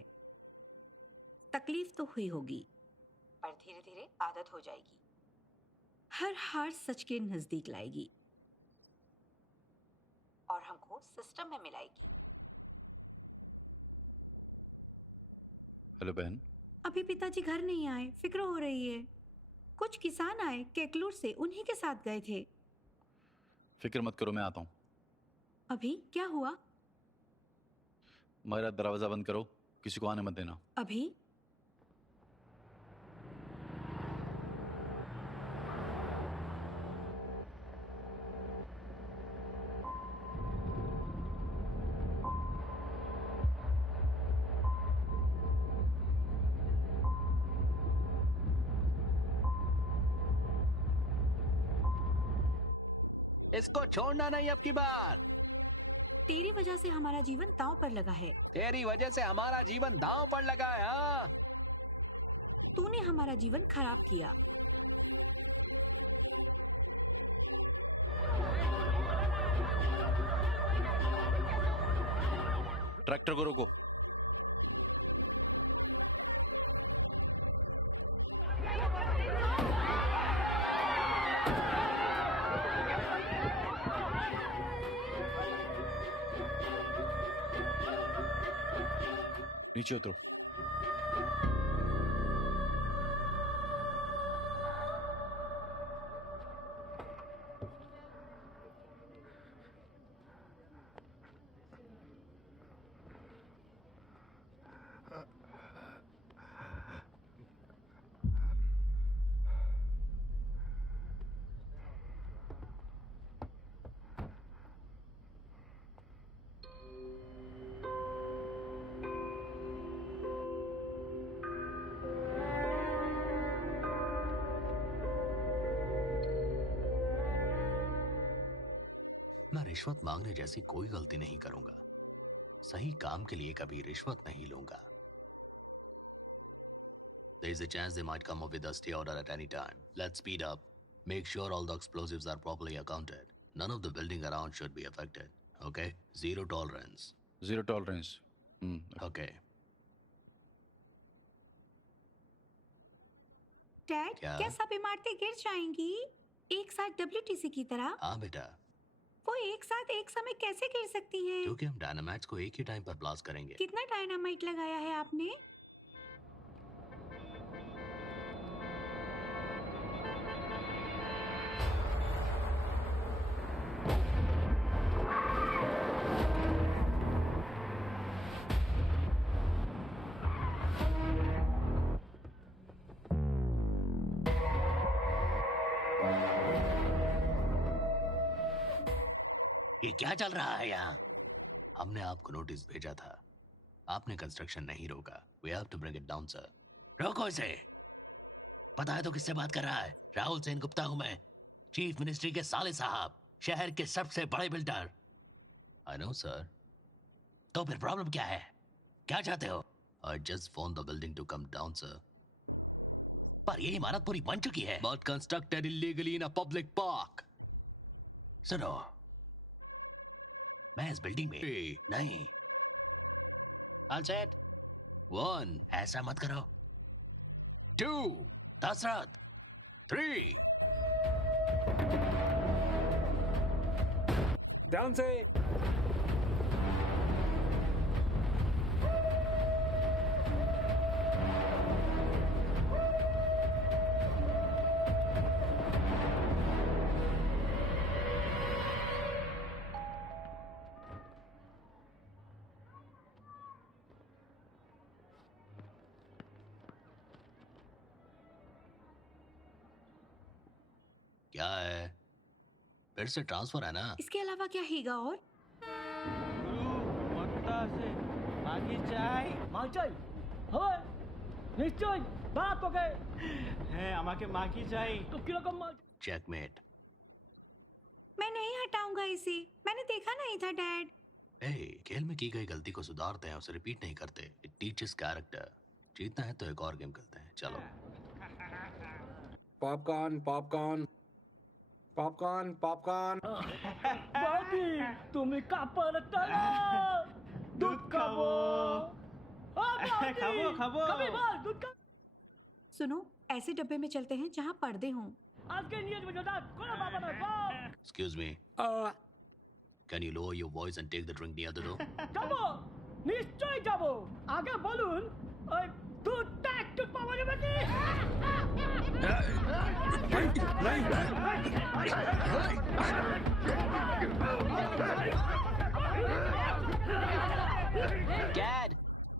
तकलीफ तो हुई होगी, पर धीरे धीरे आदत हो जाएगी। हर हार सच के नजदीक लाएगी। और हमको सिस्टम में मिलाएगी। हेलो बहन। अभी पिताजी घर नहीं आए, फिक्र हो रही है। कुछ किसान आए केकलूर से, उन्हीं के साथ गए थे। फिक्र मत करो, मैं आता हूँ। अभी क्या हुआ? मेरा दरवाजा बंद करो, किसी को आने मत देना। अभी इसको छोड़ना नहीं अब की बार। तेरी वजह से हमारा जीवन दांव पर लगा है। तेरी वजह से हमारा जीवन दांव पर लगा है। हाँ? तूने हमारा जीवन खराब किया। ट्रैक्टर को रोको। नीचे उतरो। मैं रिश्वत मांगने जैसी कोई गलती नहीं करूंगा। सही काम के लिए कभी रिश्वत नहीं लूंगा। There is a chance they might come up with a stay order at any time. Let's speed up. Make sure all the explosives are properly accounted. None of the building around should be affected. Okay? Zero tolerance. Zero tolerance. Okay. Dad, क्या? क्या सब इमारतें गिर जाएंगी एक साथ WTC की तरह? हाँ बेटा, वो एक साथ एक समय कैसे गिर सकती हैं? क्योंकि हम डायनामाइट्स को एक ही टाइम पर ब्लास्ट करेंगे। कितना डायनामाइट लगाया है आपने? ये क्या चल रहा है यहाँ? हमने आपको नोटिस भेजा था। आपने कंस्ट्रक्शन नहीं रोका। We have to bring it down, sir. रोको इसे। पता है तो किससे बात कर रहा है? राहुल सेन गुप्ता हूँ मैं, चीफ मिनिस्ट्री के साले साहब, शहर के सबसे बड़े बिल्डर। I know, sir. तो फिर प्रॉब्लम क्या है? क्या चाहते हो? I just phoned the building to come down, sir. पर ये इमारत पूरी बन चुकी है। But constructed illegally in a public park. सुनो, मैं इस बिल्डिंग में नहीं। All set? 1, ऐसा मत करो। 2, दशरथ। 3। ध्यान से। क्या है? फिर से ट्रांसफर है ना? इसके अलावा क्या हीगा और? মাগি হয় নিশ্চয় বাপ তোকে হ্যাঁ আমাকে মাগি চাই তো কিরকম মাল चेकमेट। मैं नहीं हटाऊंगा इसे। मैंने देखा नहीं था डैड। खेल में की गई गलती को सुधारते हैं, उसे रिपीट नहीं करते। It teaches character. जीतना है तो एक और गेम खेलते हैं। चलो। Popcorn popcorn popcorn popcorn. বাকি তুমি কাপড় টানো दूध खाबो खाबो खाबो कभी बोल दूध का सुनो, ऐसे डब्बे में चलते हैं जहाँ पर्दे हों। आज के नियत में जोड़ा कोला बाबा ना बाप Excuse me. Can you lower your voice and take the drink near the door? যাবো নিশ্চয় যাবো আগে বলুন ওই দুধটা একটু পাওয়া যাবে কি Dad!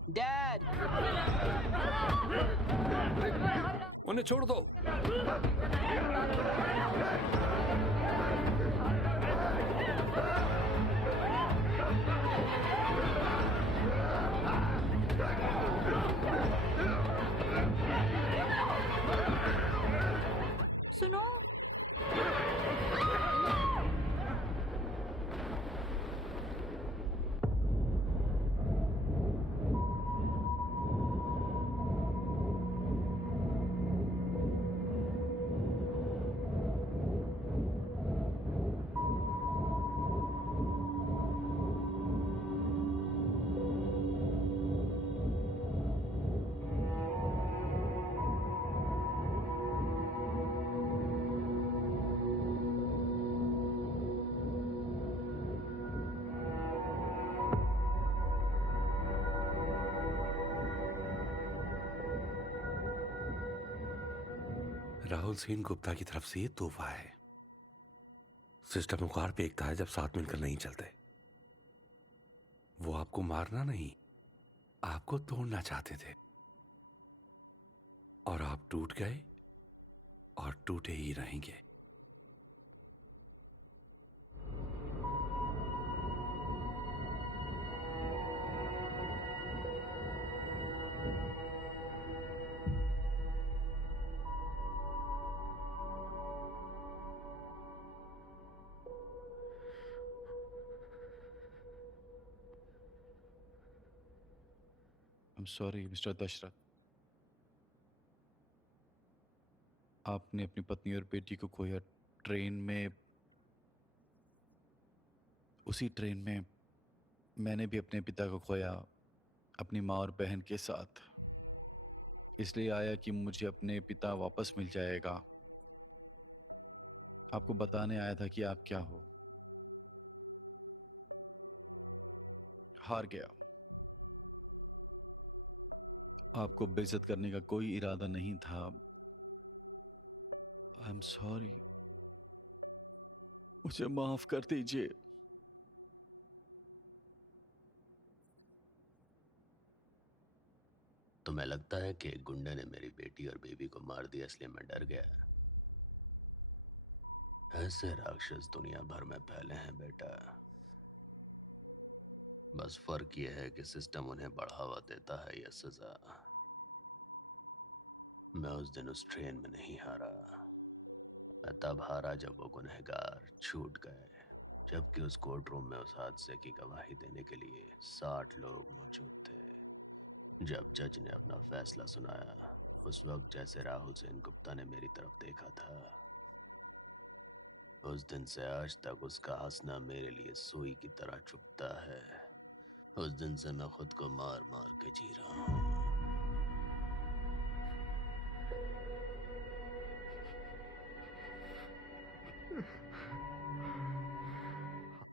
Dad! उन्हें छोड़ दो। सुनो, राहुल सेन गुप्ता की तरफ से ये तोहफा है। सिस्टम उखाड़ फेंकता है जब साथ मिलकर नहीं चलते। वो आपको मारना नहीं, आपको तोड़ना चाहते थे और आप टूट गए और टूटे ही रहेंगे। I'm sorry, mister Dasharath. आपने अपनी पत्नी और बेटी को खोया ट्रेन में। उसी ट्रेन में मैंने भी अपने पिता को खोया अपनी माँ और बहन के साथ। इसलिए आया कि मुझे अपने पिता वापस मिल जाएगा। आपको बताने आया था कि आप क्या हो। हार गया। आपको बेइज्जत करने का कोई इरादा नहीं था। आई एम सॉरी, मुझे माफ कर दीजिए। तुम्हें लगता है कि एक गुंडे ने मेरी बेटी और बेबी को मार दिया इसलिए मैं डर गया? ऐसे राक्षस दुनिया भर में फैले हैं बेटा। बस फर्क यह है कि सिस्टम उन्हें बढ़ावा देता है या सजा। मैं उस दिन उस ट्रेन में नहीं हारा। मैं तब हारा जब वो गुनहगार छूट गए, जबकि उस कोर्ट रूम में उस हादसे की गवाही देने के लिए 60 लोग मौजूद थे। जब जज ने अपना फैसला सुनाया, उस वक्त जैसे राहुल सेन गुप्ता ने मेरी तरफ देखा था, उस दिन से आज तक उसका हंसना मेरे लिए सुई की तरह चुभता है। उस दिन से मैं खुद को मार मार के जी रहा हूँ।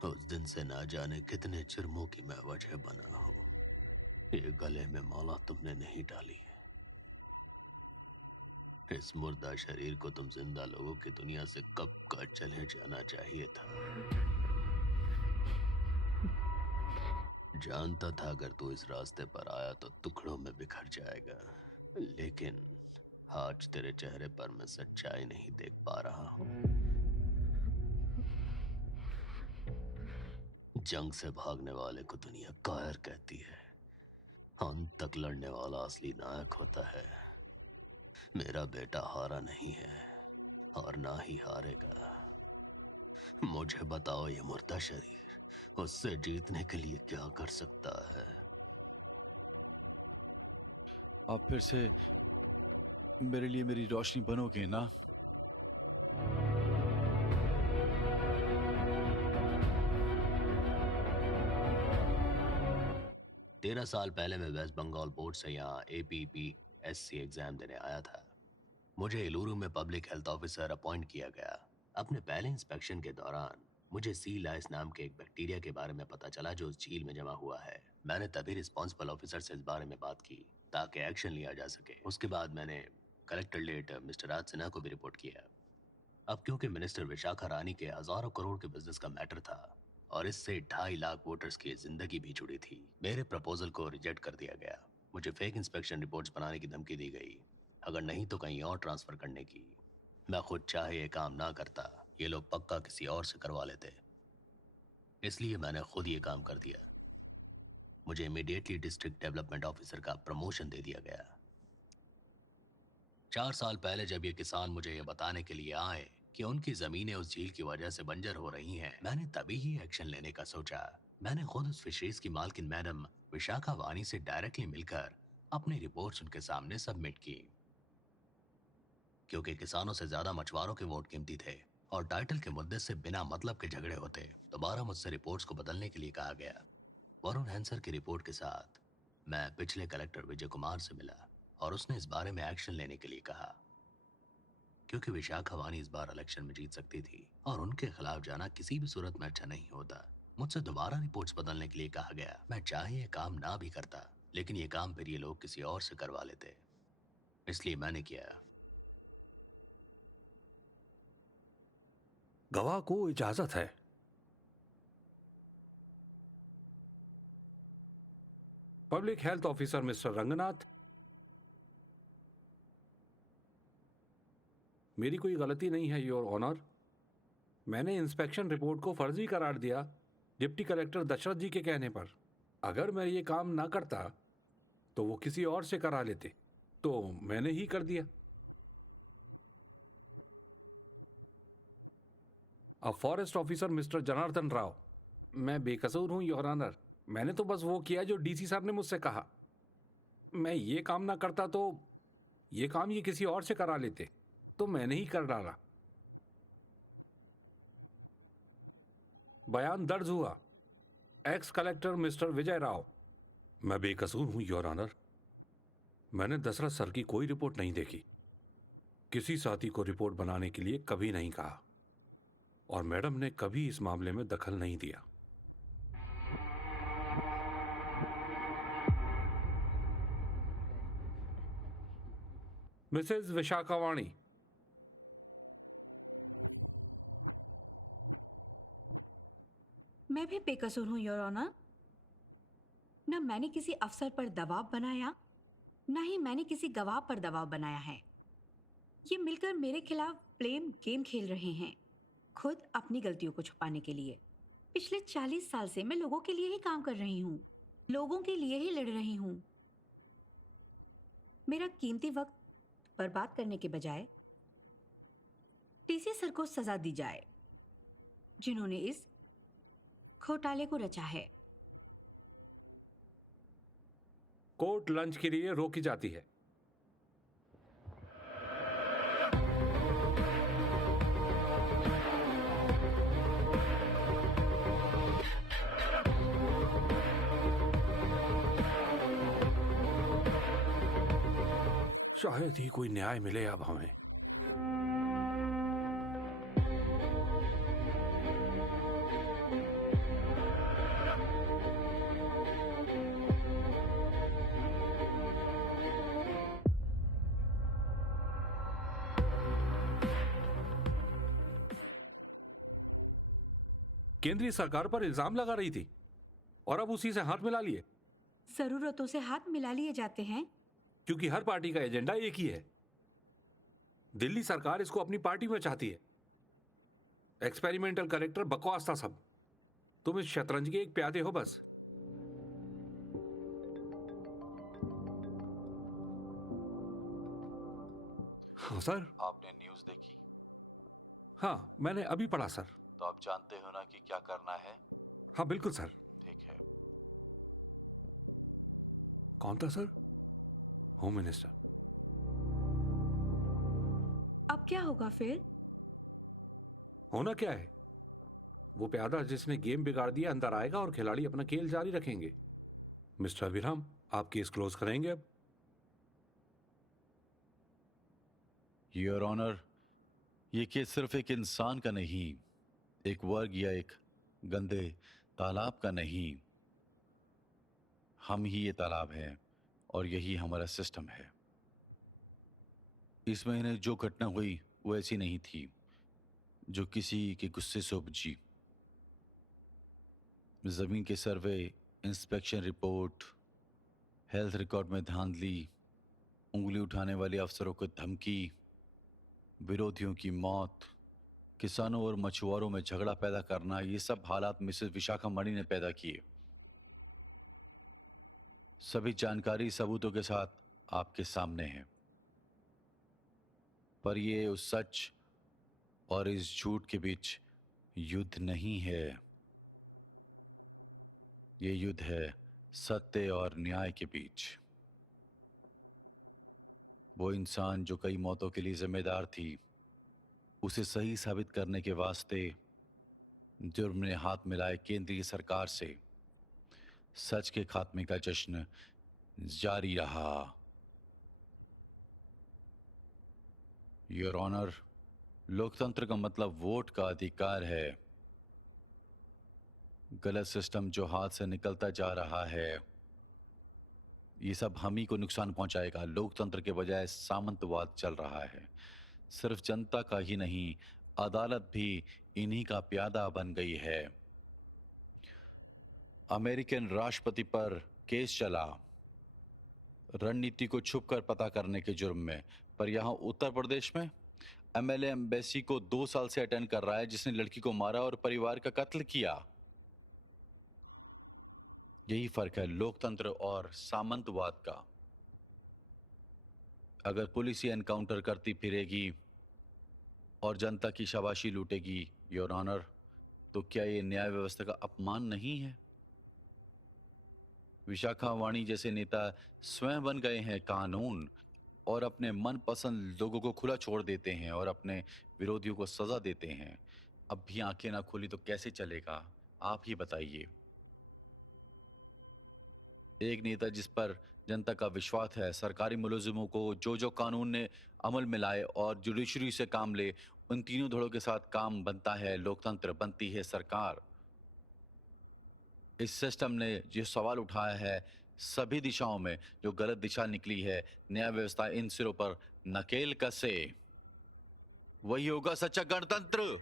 उस दिन से ना जाने कितने जुर्मों की मैं वजह बना हूँ। ये गले में माला तुमने नहीं डाली है। इस मुर्दा शरीर को तुम जिंदा लोगों की दुनिया से कब का चले जाना चाहिए था। जानता था अगर तू इस रास्ते पर आया तो टुकड़ों में बिखर जाएगा, लेकिन आज तेरे चेहरे पर मैं सच्चाई नहीं देख पा रहा हूँ। जंग से भागने वाले को दुनिया कायर कहती है, अंत तक लड़ने वाला असली नायक होता है। मेरा बेटा हारा नहीं है और ना ही हारेगा। मुझे बताओ, ये मुर्दा शरीर उससे जीतने के लिए क्या कर सकता है? आप फिर से मेरे लिए मेरी रोशनी बनोगे ना? 13 साल पहले मैं वेस्ट बंगाल बोर्ड से यहाँ APPSC एग्जाम देने आया था। मुझे इलूरू में पब्लिक हेल्थ ऑफिसर अपॉइंट किया गया। अपने पहले इंस्पेक्शन के दौरान मुझे सी लाइस नाम के एक बैक्टीरिया के बारे में पता चला जो उस झील में जमा हुआ है। मैंने तभी रिस्पॉन्सिबल ऑफिसर से इस बारे में बात की ताकि एक्शन लिया जा सके। उसके बाद मैंने कलेक्टर लेट मिस्टर राज सिन्हा को भी रिपोर्ट किया। अब क्योंकि मिनिस्टर विशाखा रानी के हजारों करोड़ के बिजनेस का मैटर था और इससे 2.5 लाख वोटर्स की जिंदगी भी जुड़ी थी, मेरे प्रपोजल को रिजेक्ट कर दिया गया। मुझे फेक इंस्पेक्शन रिपोर्ट्स बनाने की धमकी दी गई, अगर नहीं तो कहीं और ट्रांसफर करने की। मैं खुद चाहे ये काम ना करता, ये लोग पक्का किसी और से करवा लेते, इसलिए मैंने खुद ये काम कर दिया। मुझे इमीडिएटली डिस्ट्रिक्ट डेवलपमेंट ऑफिसर का प्रमोशन दे दिया गया। 4 साल पहले जब ये किसान मुझे ये बताने के लिए आए कि उनकी जमीनें उस झील की वजह से बंजर हो रही हैं, मैंने तभी ही एक्शन लेने का सोचा। मैंने खुद उस फिशरीज की मालकिन मैडम विशाखा वानी से डायरेक्टली मिलकर अपनी रिपोर्ट्स उनके सामने सबमिट की। क्योंकि किसानों से ज्यादा मछुआरों के वोट कीमती थे और टाइटल के मुद्दे से बिना मतलब के झगड़े होते, दोबारा मुझसे रिपोर्ट्स को बदलने के लिए कहा गया। वरुण हैंसर की रिपोर्ट के साथ मैं पिछले कलेक्टर विजय कुमार से मिला और उसने इस बारे में एक्शन लेने के लिए कहा। क्योंकि विशाखा वानी इस बार इलेक्शन में जीत सकती थी और उनके खिलाफ जाना किसी भी सूरत में अच्छा नहीं होता। मुझसे दोबारा रिपोर्ट्स बदलने के लिए कहा गया। मैं चाहे ये काम ना भी करता, लेकिन ये काम फिर ये लोग किसी और से करवा लेते, इसलिए मैंने किया। गवाह को इजाजत है। Public health officer mister Ranganath, मेरी कोई गलती नहीं है योर ऑनर। मैंने इंस्पेक्शन रिपोर्ट को फर्जी करार दिया डिप्टी कलेक्टर दशरथ जी के कहने पर। अगर मैं ये काम ना करता तो वो किसी और से करा लेते, तो मैंने ही कर दिया। अब forest officer mister Janardan Rao, मैं बेकसूर हूं योर ऑनर। मैंने तो बस वो किया जो डीसी साहब ने मुझसे कहा। मैं ये काम ना करता तो ये काम ये किसी और से करा लेते, तो मैंने ही कर डाला। बयान दर्ज हुआ। एक्स कलेक्टर मिस्टर विजय राव। मैं बेकसूर हूं योर ऑनर। मैंने दशरथ सर की कोई रिपोर्ट नहीं देखी, किसी साथी को रिपोर्ट बनाने के लिए कभी नहीं कहा, और मैडम ने कभी इस मामले में दखल नहीं दिया। मिसेज विशाखा वाणी, मैं भी बेकसूर हूं योर ऑनर। न मैंने किसी अफसर पर दबाव बनाया, न ही मैंने किसी गवाह पर दबाव बनाया है। ये मिलकर मेरे खिलाफ ब्लेम गेम खेल रहे हैं, खुद अपनी गलतियों को छुपाने के लिए। पिछले 40 साल से मैं लोगों के लिए ही काम कर रही हूँ, लोगों के लिए ही लड़ रही हूँ। मेरा कीमती वक्त बर्बाद करने के बजाय टीसी सर को सजा दी जाए, जिन्होंने इस घोटाले को रचा है। कोर्ट लंच के लिए रोकी जाती है। शायद ही कोई न्याय मिले अब हमें। केंद्रीय सरकार पर इल्जाम लगा रही थी और अब उसी से हाथ मिला लिए। जरूरतों से हाथ मिला लिए जाते हैं, क्योंकि हर पार्टी का एजेंडा एक ही है। दिल्ली सरकार इसको अपनी पार्टी में चाहती है। एक्सपेरिमेंटल कलेक्टर बकवास था सब। तुम इस शतरंज के एक प्यादे हो बस। हाँ सर। आपने न्यूज़ देखी? हाँ, मैंने अभी पढ़ा सर। तो आप जानते हो ना कि क्या करना है? हाँ बिल्कुल सर। ठीक है। कौन था सर? Home minister. अब क्या होगा फिर? होना क्या है? वो प्यादा जिसने गेम बिगाड़ दिया अंदर आएगा और खिलाड़ी अपना खेल जारी रखेंगे। मिस्टर अभिराम, आप केस क्लोज करेंगे अब? योर ऑनर, ये केस सिर्फ एक इंसान का नहीं, एक वर्ग या एक गंदे तालाब का नहीं। हम ही ये तालाब हैं और यही हमारा सिस्टम है। इस महीने जो घटना हुई वो ऐसी नहीं थी जो किसी के गुस्से से उपजी। जमीन के सर्वे, इंस्पेक्शन रिपोर्ट, हेल्थ रिकॉर्ड में धांधली, उंगली उठाने वाले अफसरों को धमकी, विरोधियों की मौत, किसानों और मछुआरों में झगड़ा पैदा करना, ये सब हालात मिसेस विशाखा मणि ने पैदा किए। सभी जानकारी सबूतों के साथ आपके सामने है। पर ये उस सच और इस झूठ के बीच युद्ध नहीं है। ये युद्ध है सत्य और न्याय के बीच। वो इंसान जो कई मौतों के लिए जिम्मेदार थी, उसे सही साबित करने के वास्ते जुर्म ने हाथ मिलाए केंद्रीय सरकार से। सच के खात्मे का जश्न जारी रहा। योर ऑनर, लोकतंत्र का मतलब वोट का अधिकार है। गलत सिस्टम जो हाथ से निकलता जा रहा है, ये सब हम ही को नुकसान पहुंचाएगा। लोकतंत्र के बजाय सामंतवाद चल रहा है। सिर्फ जनता का ही नहीं, अदालत भी इन्हीं का प्यादा बन गई है। अमेरिकन राष्ट्रपति पर केस चला रणनीति को छुपकर पता करने के जुर्म में, पर यहां उत्तर प्रदेश में एमएलए एम्बेसी को 2 साल से अटेंड कर रहा है, जिसने लड़की को मारा और परिवार का कत्ल किया। यही फर्क है लोकतंत्र और सामंतवाद का। अगर पुलिस ही एनकाउंटर करती फिरेगी और जनता की शाबाशी लूटेगी, योर ऑनर, तो क्या ये न्याय व्यवस्था का अपमान नहीं है? विशाखा वाणी जैसे नेता स्वयं बन गए हैं कानून और अपने मनपसंद लोगों को खुला छोड़ देते हैं और अपने विरोधियों को सजा देते हैं। अब भी आंखें ना खोली तो कैसे चलेगा? आप ही बताइए। एक नेता जिस पर जनता का विश्वास है, सरकारी मुलाजिमों को जो कानून ने अमल में लाए और जुडिशरी से काम ले, उन तीनों धड़ों के साथ काम बनता है लोकतंत्र, बनती है सरकार। इस सिस्टम ने जो सवाल उठाया है सभी दिशाओं में, जो गलत दिशा निकली है, न्याय व्यवस्था इन सिरों पर नकेल कसे, वही होगा सच्चा गणतंत्र।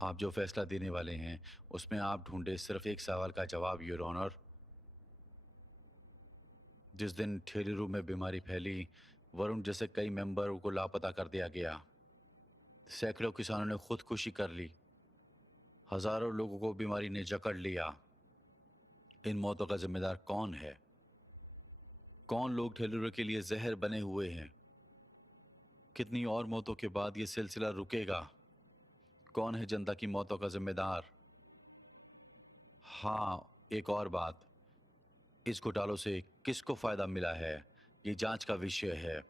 आप जो फैसला देने वाले हैं उसमें आप ढूंढे सिर्फ एक सवाल का जवाब, योर ऑनर। जिस दिन ठेलेरू में बीमारी फैली, वरुण जैसे कई मेंबरों को लापता कर दिया गया। सैकड़ों किसानों ने खुदकुशी कर ली। हजारों लोगों को बीमारी ने जकड़ लिया। इन मौतों का जिम्मेदार कौन है? कौन लोग ठेलेरू के लिए जहर बने हुए हैं? कितनी और मौतों के बाद ये सिलसिला रुकेगा? कौन है जनता की मौतों का जिम्मेदार? हाँ, एक और बात, इस घोटालों से किसको फायदा मिला है, ये जांच का विषय है।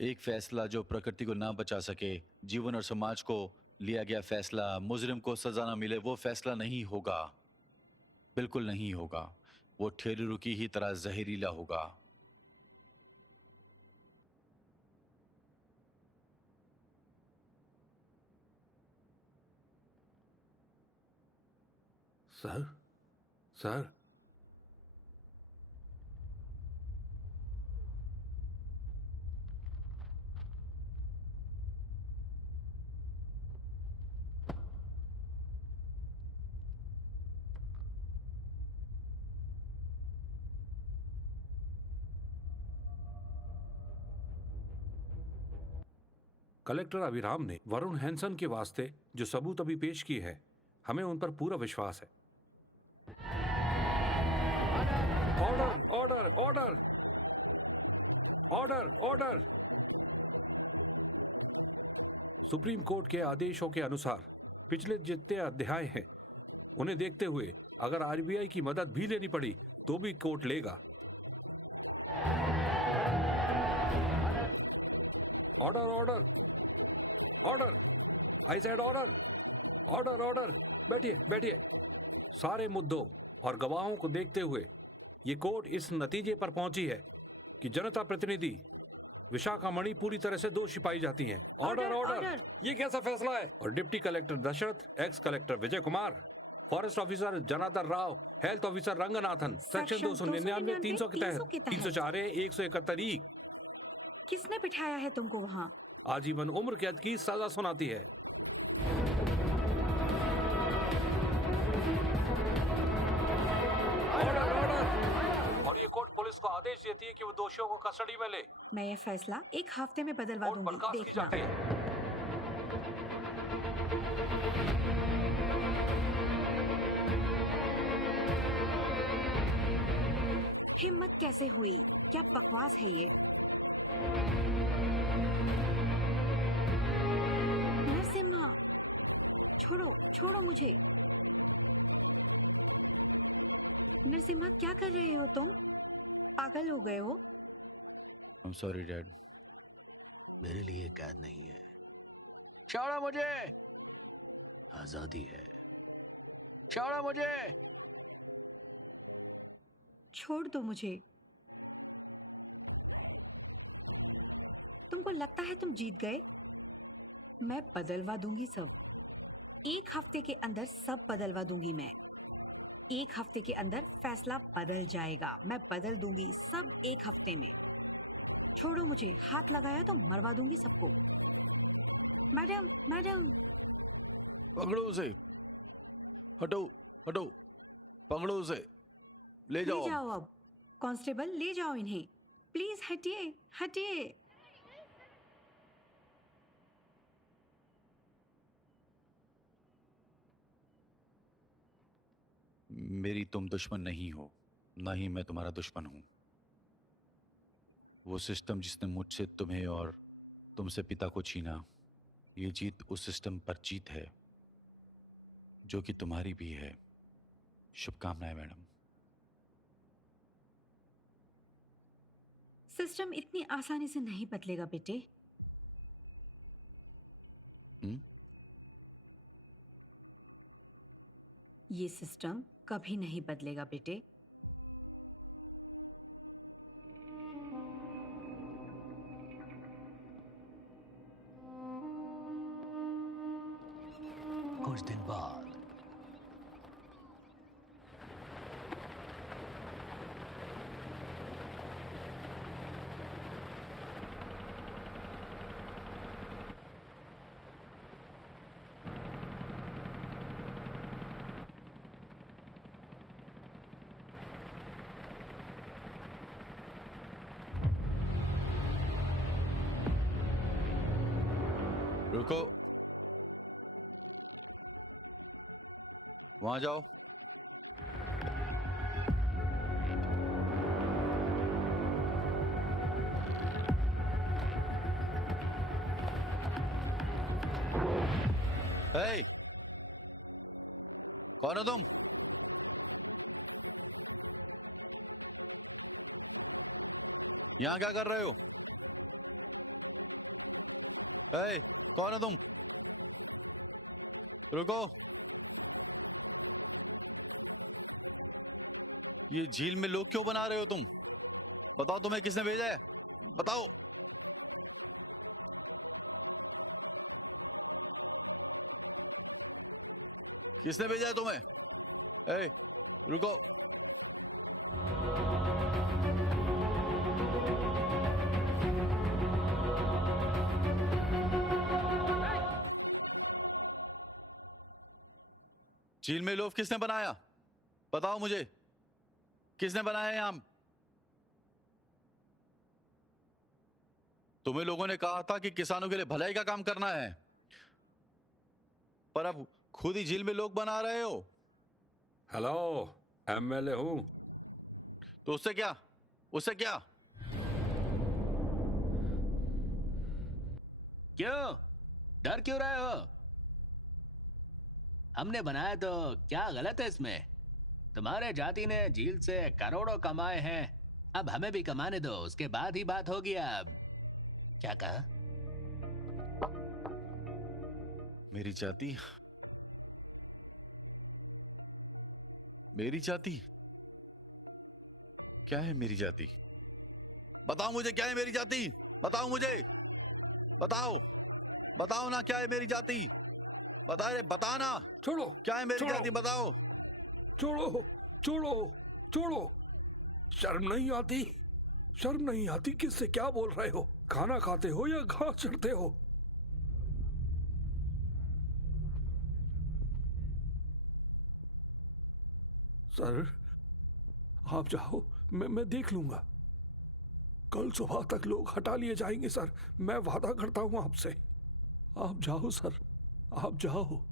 एक फैसला जो प्रकृति को ना बचा सके, जीवन और समाज को लिया गया फैसला, मुजरिम को सजा ना मिले, वो फैसला नहीं होगा, बिल्कुल नहीं होगा। वो ठेलेरू की ही तरह जहरीला होगा। सर, सर, कलेक्टर अभिराम ने वरुण हैंसन के वास्ते जो सबूत अभी पेश किए हैं, हमें उन पर पूरा विश्वास है। Order, order, order, order, order. Supreme court के आदेशों के अनुसार पिछले जितने अध्याय हैं, उन्हें देखते हुए अगर आरबीआई की मदद भी लेनी पड़ी तो भी कोर्ट लेगा। Order, order, order, I said order, order, order. बैठिए, बैठिए। सारे मुद्दों और गवाहों को देखते हुए ये कोर्ट इस नतीजे पर पहुंची है कि जनता प्रतिनिधि विशाखा मणि पूरी तरह से दोषी पाई जाती हैं। Order, order. ये कैसा फैसला है? और deputy collector Dashrath, ex collector Vijay Kumar, forest officer Janardhan Rao, health officer Ranganathan, section 299, 300 के तहत, 304 171 किसने बिठाया है तुमको वहाँ? आजीवन उम्र कैद की सजा सुनाती है। और ये कोर्ट पुलिस को आदेश देती है कि वो दोषियों को कस्टडी में ले। मैं ये फैसला 1 हफ्ते में बदलवा कोर्ट दूंगी, बर्खास्त की देखना। जाती है। हिम्मत कैसे हुई? क्या बकवास है ये? नरसिम्हा, छोड़ो, छोड़ो मुझे। नरसिम्हा, क्या कर रहे हो तुम? पागल हो गए हो? I'm sorry, Dad. मेरे लिए कैद नहीं है, छोड़ो मुझे। आजादी है, छोड़ो मुझे। छोड़ दो मुझे। तुमको लगता है तुम जीत गए? मैं बदलवा दूंगी सब। 1 हफ्ते के अंदर सब बदलवा दूंगी मैं। 1 हफ्ते के अंदर फैसला बदल जाएगा। मैं बदल दूंगी सब 1 हफ्ते में। छोड़ो मुझे, हाथ लगाया तो मरवा दूंगी सबको। Madam, madam. पकड़ो उसे, हटो, हटो, पकड़ो उसे, ले ले जाओ। जाओ अब। कांस्टेबल, ले जाओ इन्हें। प्लीज हटिए, हटिए। मेरी तुम दुश्मन नहीं हो, ना ही मैं तुम्हारा दुश्मन हूं। वो सिस्टम जिसने मुझसे तुम्हें और तुमसे पिता को छीना, ये जीत उस सिस्टम पर जीत है जो कि तुम्हारी भी है। शुभकामनाएं मैडम। सिस्टम इतनी आसानी से नहीं बदलेगा बेटे। ये सिस्टम कभी नहीं बदलेगा बेटे। कुछ दिन बाद रुको, वहां जाओ। हे, कौन हो तुम? यहां क्या कर रहे हो? हे, कौन हो तुम? रुको। ये झील में लोग क्यों बना रहे हो तुम? बताओ, तुम्हें किसने भेजा है? बताओ। किसने भेजा है तुम्हें? ए, रुको। झील में लोग किसने बनाया? बताओ मुझे, किसने बनाया है? हम तुम्हें लोगों ने कहा था कि किसानों के लिए भलाई का काम करना है, पर अब खुद ही झील में लोग बना रहे हो। हेलो, एमएलए हूं। तो उससे क्या? उससे क्या? क्यों डर क्यों रहे हो? हमने बनाया तो क्या गलत है इसमें? तुम्हारे जाति ने झील से करोड़ों कमाए हैं, अब हमें भी कमाने दो, उसके बाद ही बात होगी। अब क्या कहा? मेरी जाति, मेरी जाति क्या है? मेरी जाति बताओ मुझे, क्या है मेरी जाति? बताओ मुझे, बताओ, बताओ ना, क्या है मेरी जाति? बता रे, बता ना, छोड़ो, क्या है मेरी छोड़ो। जाति? बताओ। छोड़ो, छोड़ो, छोड़ो। शर्म नहीं आती? शर्म नहीं आती? किससे क्या बोल रहे हो? खाना खाते हो या घास चढ़ते हो? सर, आप जाओ, मैं देख लूंगा। कल सुबह तक लोग हटा लिए जाएंगे सर, मैं वादा करता हूं आपसे। आप जाओ सर, आप जाओ।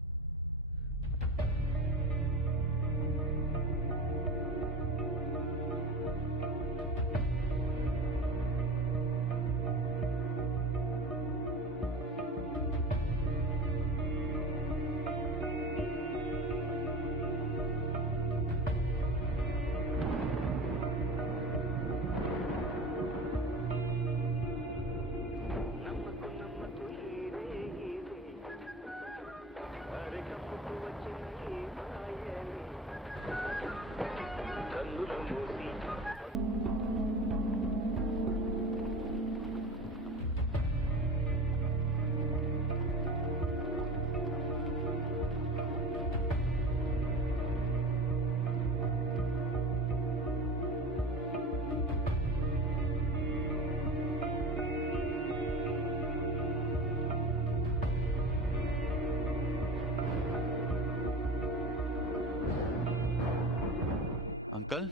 अंकल,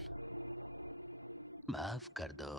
माफ कर दो।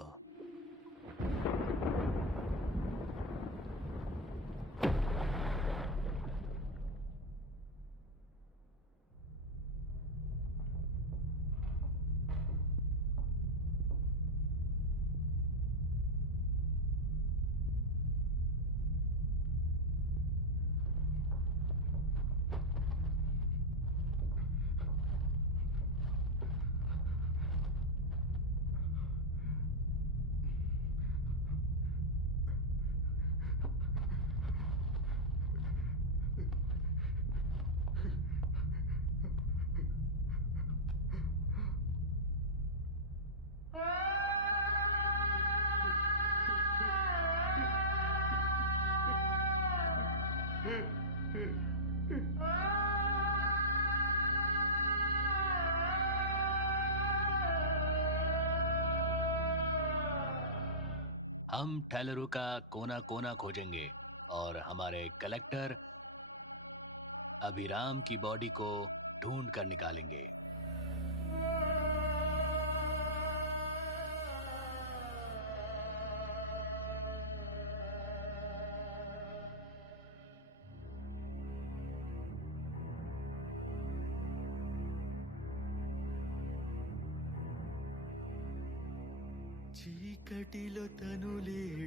हम टेलरू का कोना कोना खोजेंगे और हमारे कलेक्टर अभिराम की बॉडी को ढूंढ कर निकालेंगे। చీకటిలో తను లేడు